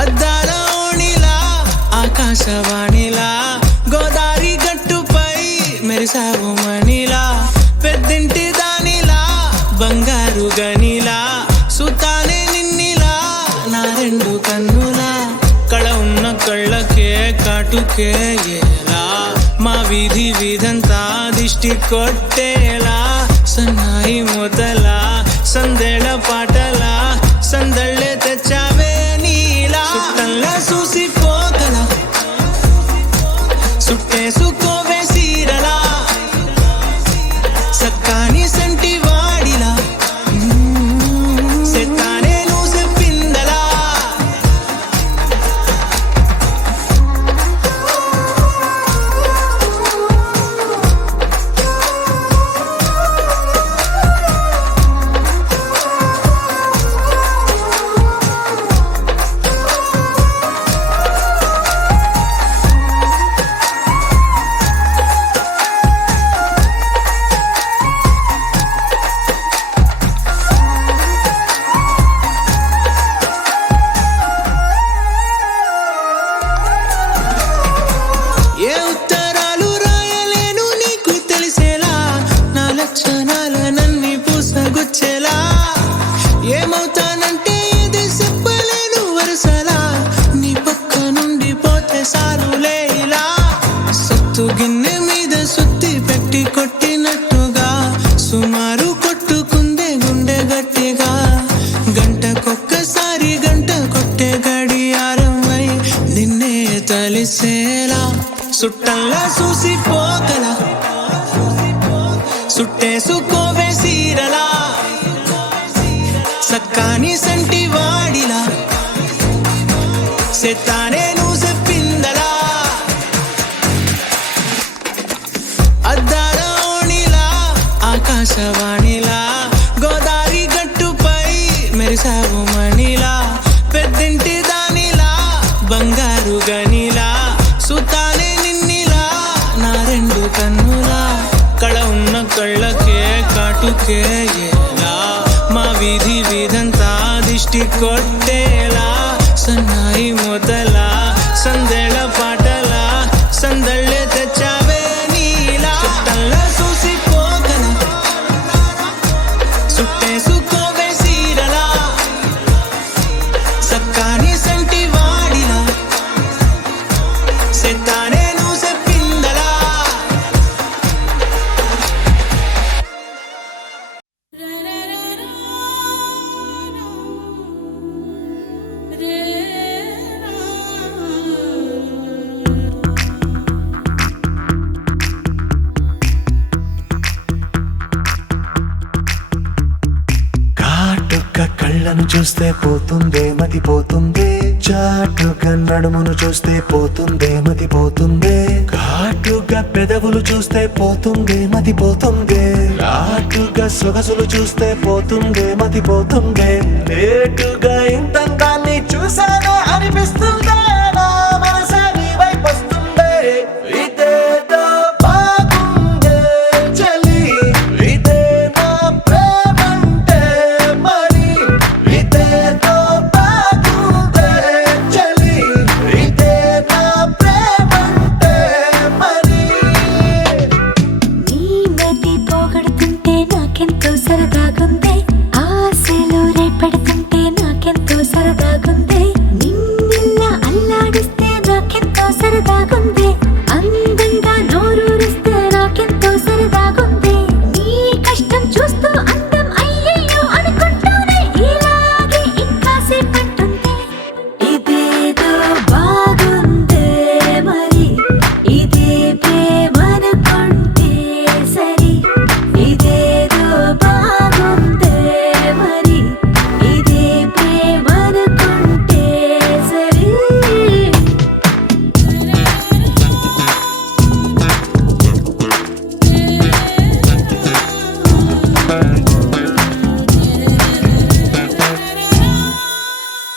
అద్దాల ఓణిలా ఆకాశవాణిలా గోదారి గట్టుపై మెరిసావు మణిలా పెద్దింటి దానిలా బంగారు గనిలా సుతానే నిన్నిలా నా 2 కన్నులా కళ ఉన్న కళ్ళకే కాటుకే ఎలా మా వీధంతా దిష్టి కొట్టేలా సన్నాయి మొదలా సందేళ పాటలా సందళ్ళే తెచ్చావే నీలా సుట్టల్లా చూసిపోగల సుట్టేసుకోవే సీరలా సక్కాని సంటి వాడిలా సెత్తానే నువ్వు చెప్పిందలా ఏ ఉత్తరాలు రాయలేను నీకు తెలిసేలా నా లక్షణాలనన్నీ పూసగుచ్చేలా ఏమవుతానంటే ఇది చెప్పలేను వరుసలా నీ పక్క నుండి పోతే సారులే ఇలా సత్తు గిన్నె మీద సుత్తి పెట్టి కొట్టినట్టుగా సుమారు కొట్టుకుందే గుండె గట్టిగా గంటకొక్కసారి గంట కొట్టే గడియారమై నిన్నే తలిసేలా సుట్టల్లా చూసిపోగల సుట్టేసుకోవే సీరలా సక్కాని సంటి వాడిలా సెత్తానే నువ్వు చెప్పిందలా అద్దాల ఓణిలా ఆకాశవాణిలా గోదారి గట్టుపై మెరిసావు మణిలా పెద్దింటి దానిలా బంగారు గనిలా సుతానే నిన్నిలా నా 2 కన్నులా కళ ఉన్న కళ్ళకే కాటుకే ఎలా మా వీధంతా దిష్టి కొట్టేలా సన్నాయి మొదలా సందేళ పాటలా సందళ్ళే తెచ్చావే నీలా చుట్టల్లా చూసిపోగల కళ్ళను చూస్తే పోతుందే మతి పోతుందే, చాటుగా నడుమును చూస్తే పోతుందే మతి పోతుందే, ఘాటుగా పెదవులు చూస్తే పోతుందే మతి పోతుందే, లాటుగా సొగసులు చూస్తే పోతుందే మతి పోతుందే, లేటుగా ఇంతంతాన్ని చూసానా అనిపిస్తుందే, నా మనసే నీ వైపు వస్తుందే. ఇదేదో బాగుందే చలి, ఇదే నా ప్రేమంటే మరి, ఇదేదో బాగుందే చలి, ఇదే నా ప్రేమంటే మరి. నీ మతి పోగొడుతుంటే నాకెంతో సరదాగుందే, ఆశలు రేపెడుతుంటే నాకెంతో సరదాగుందే, నిన్న అల్లాడిస్తే నాకెంతో సరదాగుందే, అందంగా నోరూరిస్తే నాకెంతో సరదాగుందే, నీ కష్టం చూస్తూ అందం అయ్యయ్యో అనుకుంటూనే ఇలాగే ఇంకాసేపట్టుంటే. ఇదేదో బాగుందే మరి, ఇదే ప్రేమనుకుంటే సరి, ఇదేదో బాగుందే మరి, ఇదే ప్రేమనుకుంటే సరి.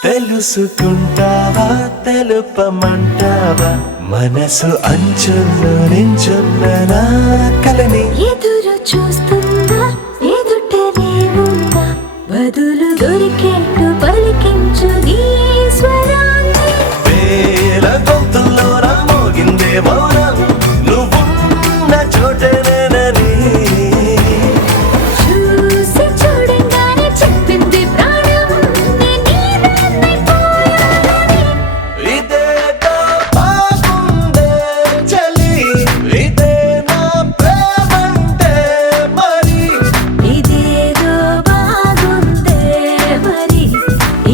తెలుసుకుంటావా తెలుపమంటావా, మనసు అంచుల్లో నించున్న నా కలని. ఎదురు చూస్తుందా ఎదుటనే ఉందా, బదులు దొరికేట్టు పలికించు నీ స్వరాన్ని. వేల గొంతుల్లో నా మోగిందే మౌనం, నువ్వున్న చోటనేనని. చూసి చూడంగానే చెప్పింది ప్రాణం, నేను నీదాన్నైపోయానని. ఇదేదో బాగుందే చలి, ఇదే నా ప్రేమంటే మరి, ఇదేదో బాగుందే మరి,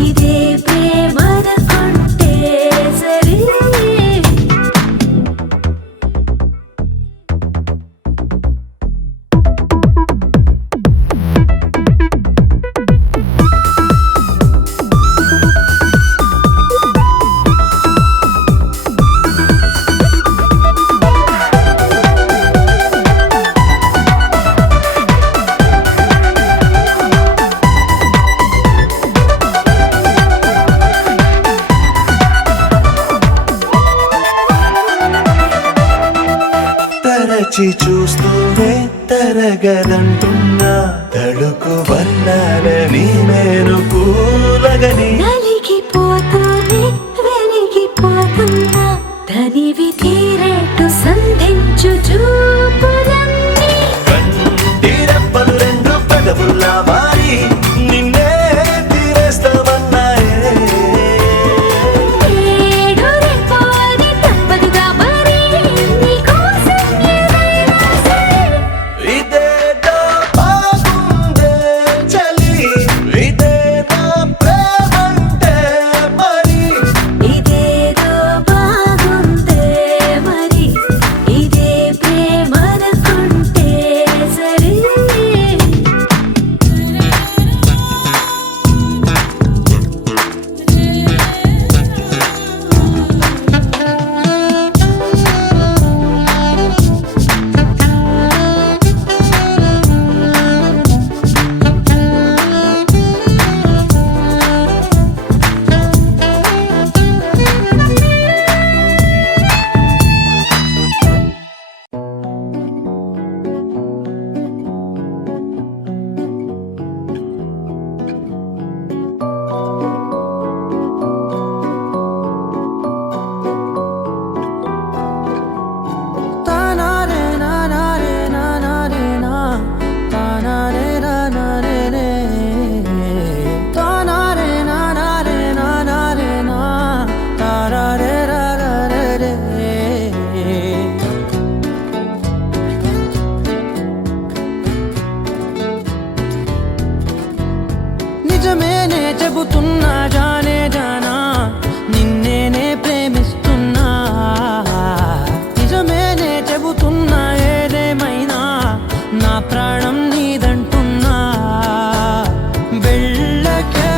ఇదే ప్రేమనుకుంటే సరి. తరచి చూస్తూనే తరగదంటున్నా, తడుకు వర్ణాలని నేను పూలగని. నలిగిపోతూనే వెలిగిపోతున్నా, తనివి తీరేట్టు సంధించు చూపులన్నీ. కంటి రెప్పలు రెండు పెదవుల్లా మారి నిన్నే తీరేస్తామన్నాయే. ఏడు రెప్పోని తప్పదుగా మరి, నీకోసం ఏదైనా సరే. ఇదేదో బాగుందే చలి, ఇదే నా ప్రేమంటే మరి, ఇదేదో బాగుందే మరి, ఇదే ప్రేమనుకుంటే సరి. నిజమేనే చెబుతున్నా జానే జానా, నిన్నేనే ప్రేమిస్తున్నా. నిజమేనే చెబుతున్నా ఏదేమైనా నా ప్రాణం నీదంటున్నా. వెళ్ళకే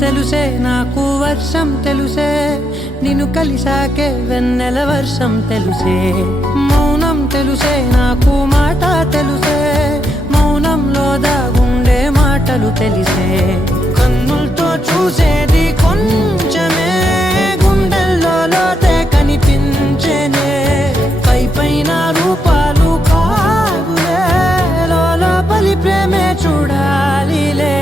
తెలుసే నాకు వర్షం తెలుసే నిన్ను కలిసాకే వెన్నెల వర్షం తెలుసే మౌనం తెలుసే నాకు మాట తెలుసే మౌనంలో దాగుండే మాటలు తెలిసే కన్నులతో చూసేది కొంచెమే గుండెల్లో లోతే కనిపించేనే పై పైన రూపాలు కాదులే లోపలి ప్రేమే చూడాలిలే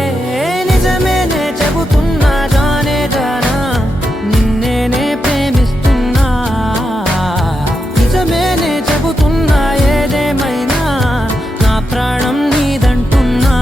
నిజమేనే చెబుతున్నా జానే జానా నిన్నేనే ప్రేమిస్తున్నా నిజమేనే చెబుతున్నా ఏదేమైనా నా ప్రాణం నీదంటున్నా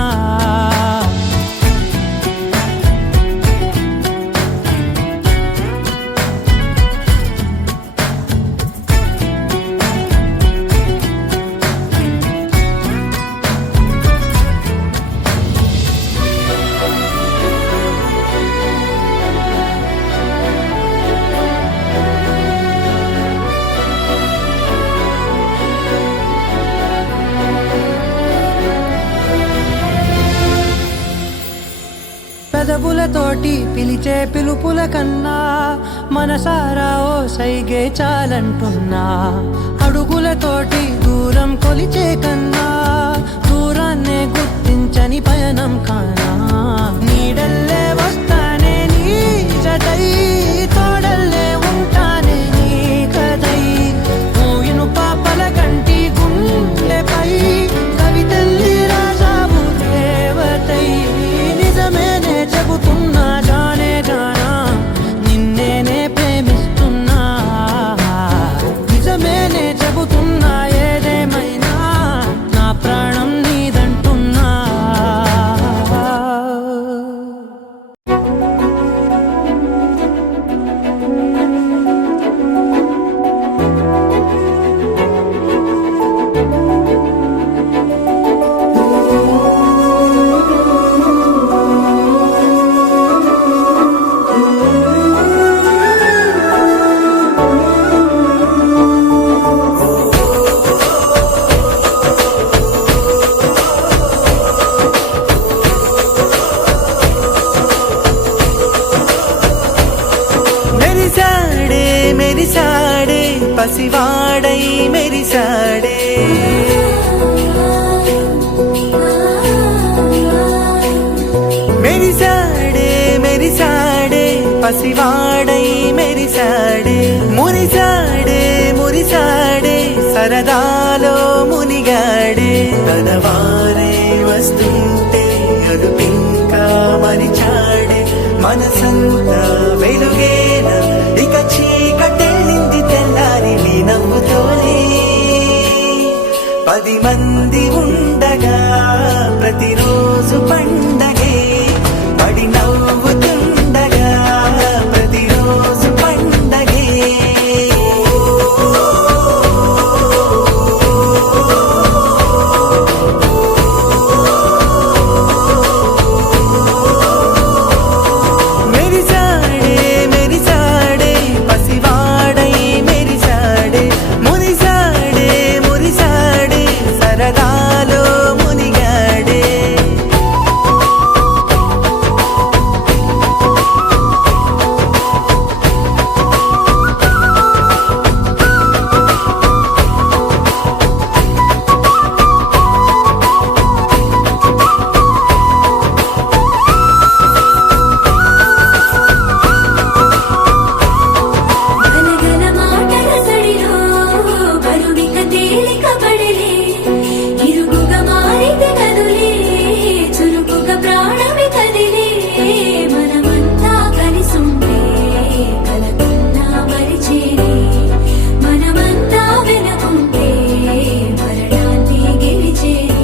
పెదవులతోటి పిలిచే పిలుపుల కన్నా మనసారా ఓ సైగే చాలంటున్నా అడుగులతోటి దూరం కొలిచే కన్నా దూరాన్నే గుర్తించని పయనం కానా నీడల్లే వస్తానే నీ జతై తోడల్లే ఉంటానే నీ కదై మూయిను పాపల కంటి గుండెపై కవితల్లి రాజావు దేవతై నిజమేనే చెబుతున్నా జానే జానా నిన్నేనే ప్రేమిస్తున్నా నిజమేనే చెబుతున్నా ఏదేమైనా నా ప్రాణం నీదంటున్నా మెరిసాడే మెరిసాడే పసివాడై మెరిసాడే మెరిసాడే మెరిసాడే పసివాడై మెరిసాడే మురిసాడే మురిసాడే సరదాలో మునిగాడే తనవారే వస్తుంటే అదుపింకా మరిచాడే మనసంతా వెలుగేన ఇక చీకటెళ్ళింది తెల్లారి నీ నవ్వుతోనే 10 మంది ఉండగా ప్రతిరోజు పండగే పడి నవ్వుతుండగా ప్రతిరోజు పండగే మెరిసాడే మెరిసాడే పసివాడై మెరిసాడే మురిసాడే మురిసాడే సరదాలో మునిగాడే గలగల మాటల సడిలో బరువిక తేలిక పడలే ఇరుగుగా మారితే కదులే చురుకుగా ప్రాణమి కదిలే మనమంతా కలిసుంటే కలకున్నా మరిచేనే మనమంతా వెనకుంటే మరణాన్ని గెలిచేనే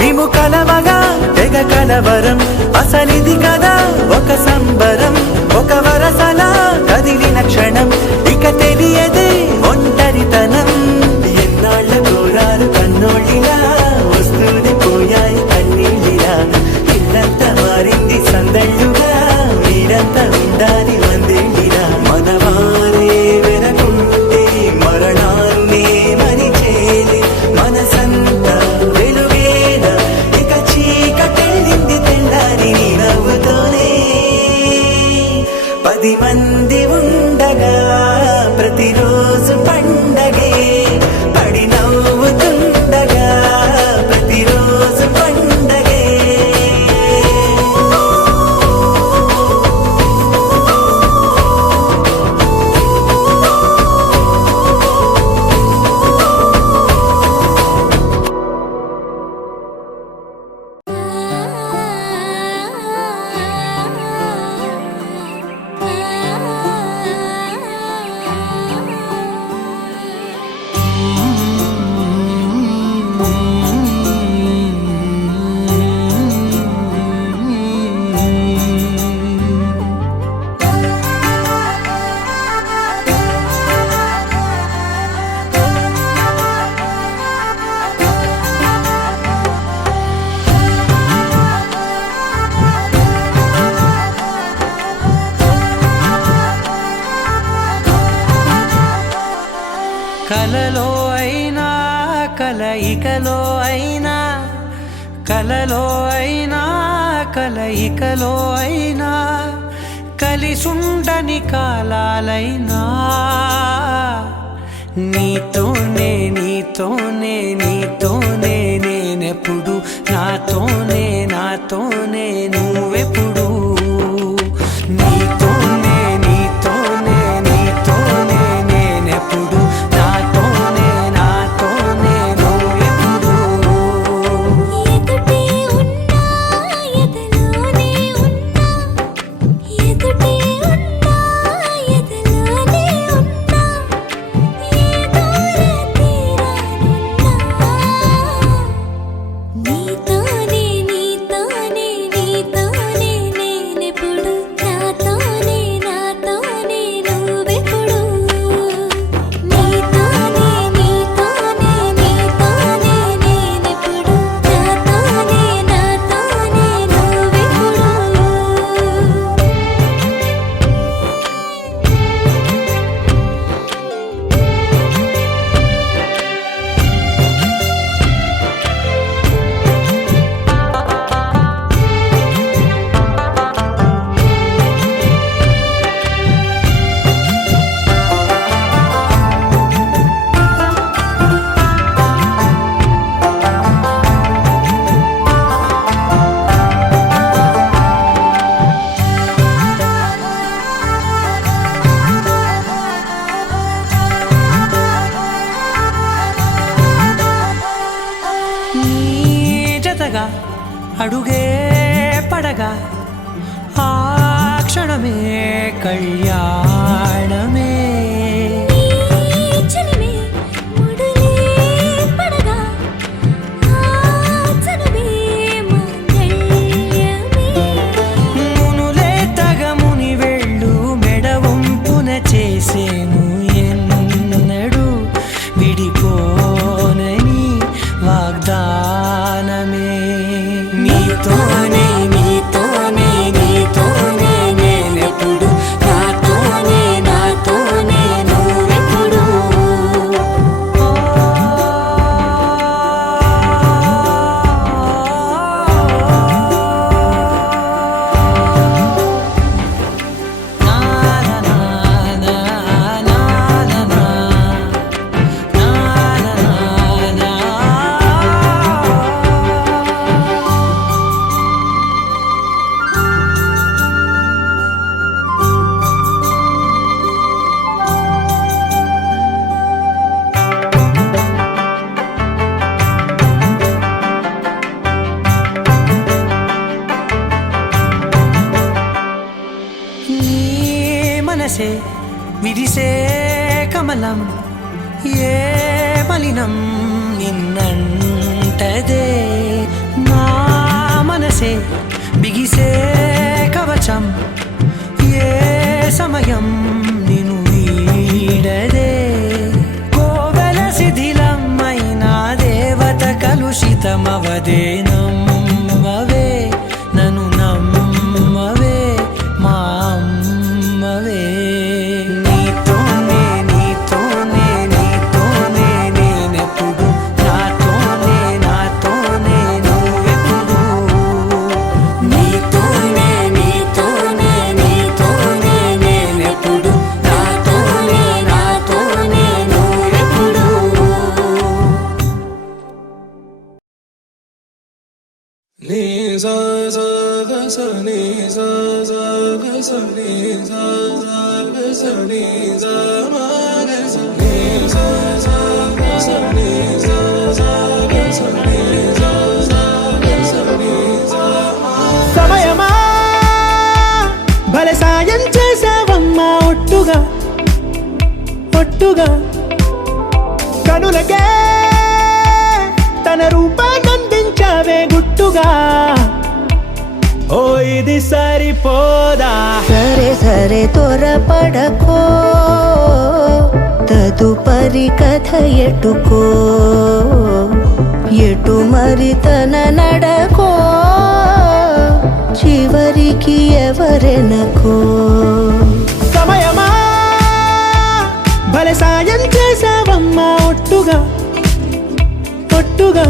మేము కలవగా తెగ కలవరం అసలిది కదా ఒక సంబరం ఒక వరసలా కదిలిన క్షణం ఇక తెలియదే ఒంటరితనం ఎన్నాళ్ళ కోరారు కన్నోళ్ళిలా వస్తూనే పోయాయి కన్నీళ్ళిలా ఇల్లంతా మారింది సందళ్ళుగా మీరంతా ఉండాలి వందేళ్ళిలా మనవారే 10 మంది ఉండగా ప్రతిరోజు పండగే పడి నవ్వుతుండగా ప్రతిరోజు పండగే కలలో అయినా కలయికలో అయినా కలలో అయినా కలయికలో అయినా కలిసుండని కాలాలైనా నీతోనే నీతోనే నీతోనే నేనెప్పుడు నాతోనే నాతోనే నువ్వెప్పుడు నీతోనే నీతోనే నీతోనే నేనెప్పుడు నాతోనే నాతోనే నువ్వెప్పుడు ఎదుటే ఉన్నా ఎదలోనే ఉన్నా ఎదుటే ఉన్నా ఎదలోనే ఉన్నా ఏ దూర తీరానున్నా నీతోనే నీతోనే నీతోనే నేనెప్పుడు నాతోనే నాతోనే నువ్వెప్పుడు నీతోనే నీతోనే నీతోనే నేనెప్పుడు నాతోనే నాతోనే నువ్వెప్పుడు నీ జతగా అడుగే పడగా ఆ క్షణమే కళ్యాణమే చెలిమే ముడులే పడగా ఆచనమే మంగళ్యమే మునులే తగముని వెళ్ళు మెడవంపున చేసేను ఎన్నడు విడిపోనని వాగ్దానమే నీతోనే నీతోనే నీతోనే నేనెప్పుడు నాతోనే నాతోనే నువ్వెప్పుడు నా నా నా నా నా నా నా నా నీ మనసే విరిసే కమలం ఏ మలినం నిన్నంటదే నా మనసే బిగిసే కవచం ఏ సమయం నిన్ను వీడదే కోవెల శిథిలమైన దేవత కలుషితమవదే నమ్మవే నన్ను నమ్మవే మా అమ్మవే నీతోనే నీతోనే నీతోనే నేనెప్పుడు నాతోనే నాతోనే నువ్వెప్పుడు నీతోనే నీతోనే నీతోనే సమయమా భలే సాయం చేసావమ్మా ఒట్టుగా ఒట్టుగా కనులకే తన రూపాన్నందించావే గుట్టుగా ఓ ఇది సరిపోదా సరే సరే త్వరపడకో తదుపరి కథ ఎటుకో ఎటు మరి తన నడకో చివరికి ఎవరెనకో సమయమా భలే సాయం చేసావమ్మా ఒట్టుగా ఒట్టుగా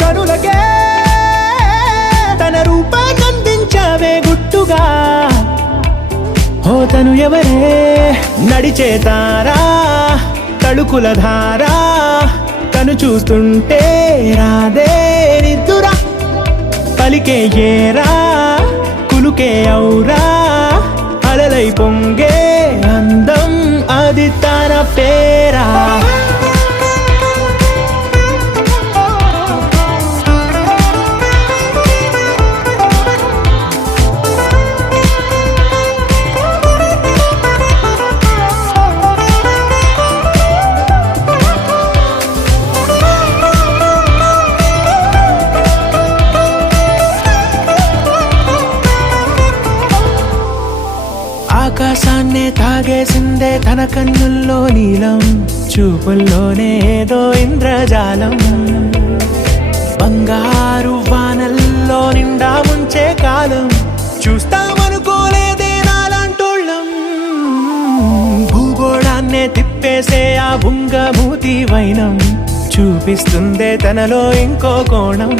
కనులకే తన రూపాన్నందించావే గుట్టుగా ఓ తను ఎవరే నడిచే తారా తడుకుల ధారా తను చూస్తుంటే రాదే నిద్దురా పలికే ఏరా కులుకే ఔరా అలలై పొంగే అందం అది తన పేరా ఆకాశాన్నే తాగేసిందే తన కన్నుల్లో నీలం చూపుల్లోనే ఏదో ఇంద్రజాలం బంగారు వానల్లో నిండా ముంచే కాలం చూస్తామనుకోలేదే నాలాంటోళ్ళం భూగోళాన్నే తిప్పేసే ఆ బుంగమూతి వైనం చూపిస్తుందే తనలో ఇంకో కోణం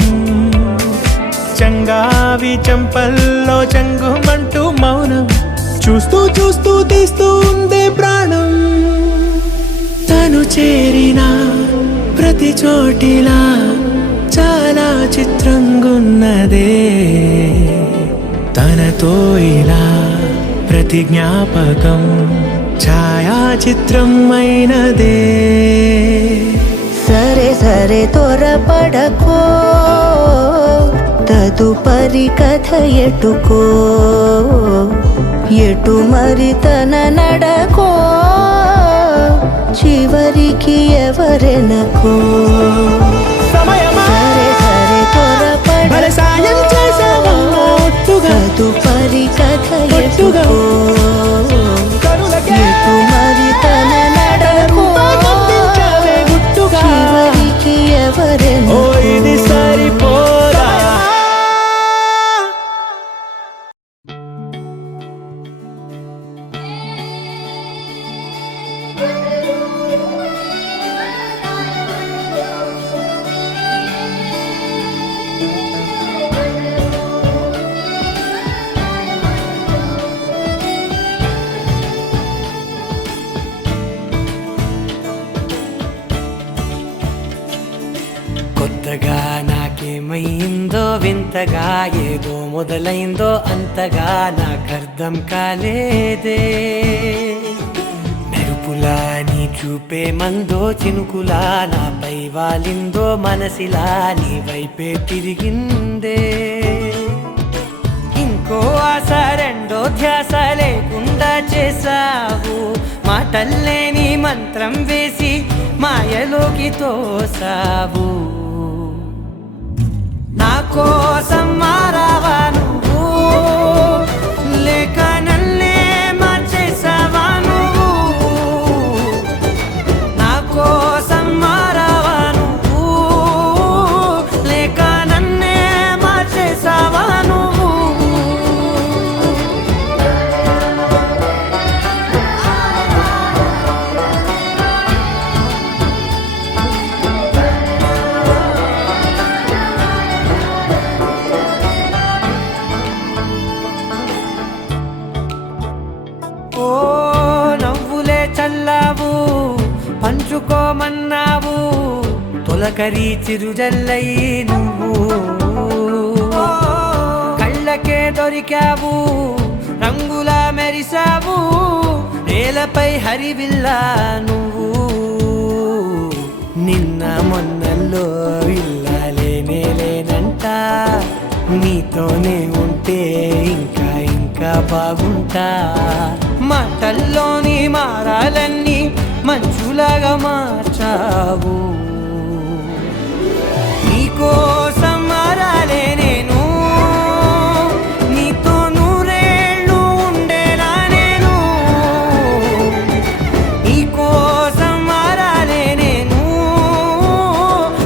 చంగావి చంపల్లో చంగుమంటూ మౌనం చూస్తూ చూస్తూ తీస్తూ ఉందే ప్రాణం తను చేరిన ప్రతి చోటిలా చాలా చిత్రంగున్నదే తనతో ఇలా ప్రతి జ్ఞాపకం ఛాయాచిత్రం అయినదే సరే సరే త్వరపడకో తదుపరి కథ ఎటుకో ఎటు మరి తన నడకో చివరికి ఎవరెనకో సమయమా సరే సరే భలే సాయం చేసావమ్మా ఒట్టుగా తదుపరి కథ ఒట్టుగా ఎటుకో కనులకే ఎటు మరి తన నడకో రూపాన్నందించావే గుట్టుగా చివరికి ఓ ఎవరెనకో ఇది సరిపోదా కొత్తగా నాకేమైందో వింతగా ఏదో మొదలైందో అంతగా నాకర్థం కాలేదే మెరుపులా నీ చూపే మందో చినుకులా నాపై వాలిందో మనసిలా నీ వైపే తిరిగిందే ఇంకో ఆశ రెండో ధ్యాస లేకుండా చేసావు మాటల్లే నీ మంత్రం వేసి మాయలోకి తోసావు నా కోసం మారావా నువ్వు లేక నన్నే మార్చేసావా నువ్వు నా కోసం మారావా నువ్వు లేక నన్నే మార్చేసావా నువ్వు ఓ నవ్వులే చల్లావు పంచుకోమన్నావు తొలకరి చిరుజల్లై నువ్వు కళ్ళకే దొరికావు రంగులా మెరిసావు నేలపై హరివిల్లా నువ్వు నిన్న మొన్నల్లో ఇల్లాలేనే లేనంట నీతోనే ఉంటే ఇంకా ఇంకా బాగుంటా మాటల్లోని మారాలన్నీ మంచులాగా మార్చావు నీకోసం మారాలే నేను నీతో నూరేళ్ళు ఉండేలా నేను నీకోసం మారాలే నేను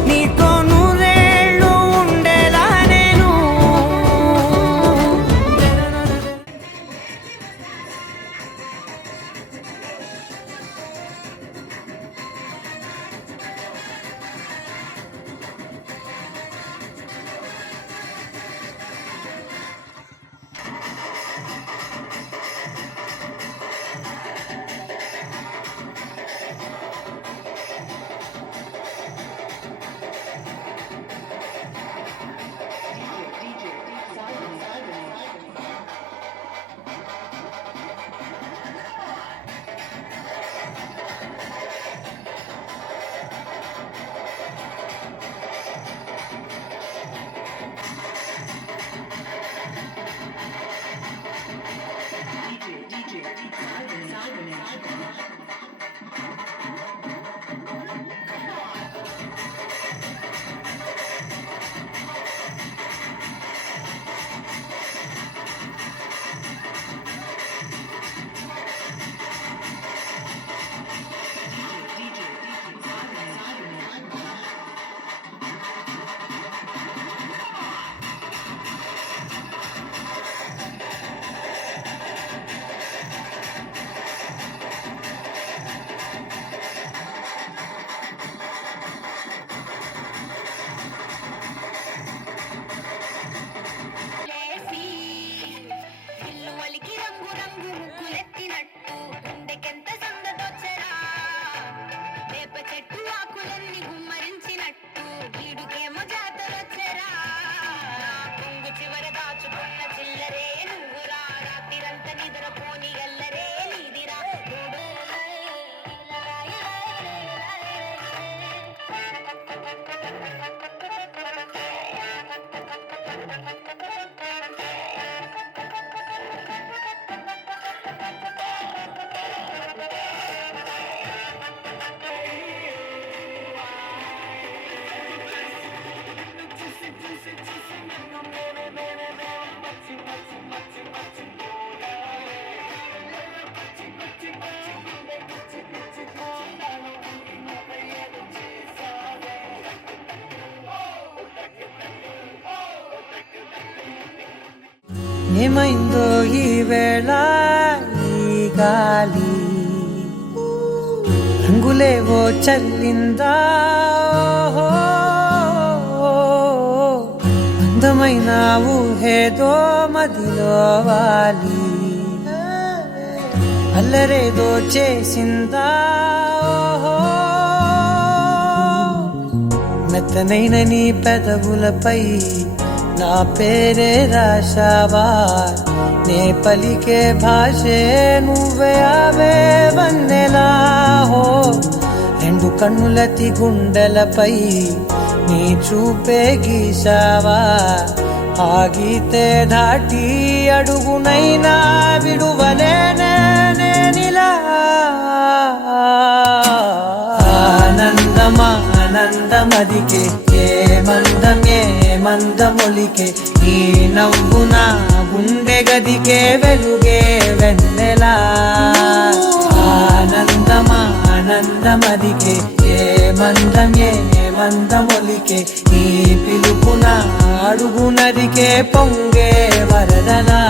నీతో నూరేళ్ళు ఉండేలా నేను ఏమైందో ఈ వేళ ఈ గాలి రంగులేవో చల్లిందా అందమైన ఊహేదో మదిలో వాలి అల్లరేదో చేసిందా మెత్తనైన నీ పెదవులపై నా పేరే రాశావా నే పలికే భాషే నువ్వే అవే వన్నెలా హో రెండు కన్నులతి గుండెలపై నీ చూపే గీశావా ఆగితే దాటి అడుగునైనా విడువలేనే నేనిలా ఆనందమా ఆనందమదికే ఏ మందమొలికే ఈ నవ్వున గుండె గదికే వెలుగే వెన్నెలా ఆనందమా ఆనందమదికే ఏ మందమొలికే ఈ పిలుపున అడుగునదికే పొంగే వరదలా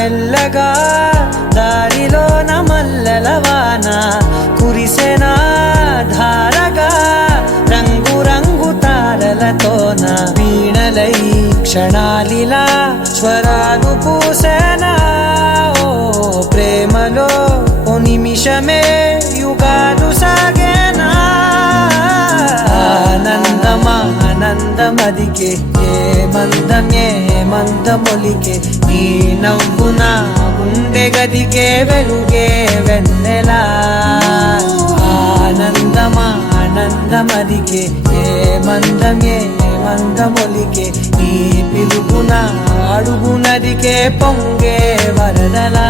మెల్లగా దారిలోన మల్లెలవాన కురిసెన ధారగా రంగు రంగు తారలతోన వీణలై క్షణాలిలా స్వరాలు పూసేనా ఓ ప్రేమలో ఓ నిమిషమే యుగాలు సాగేనా ఆనందమదికే ఏ మందమొలికే నీ నవ్వు నా గుండె గదికే వెలుగే వెన్నెలా ఆనందమదికే ఏ మందమొలికే నీ పిలుపున అడుగునదికే పొంగే వరదలా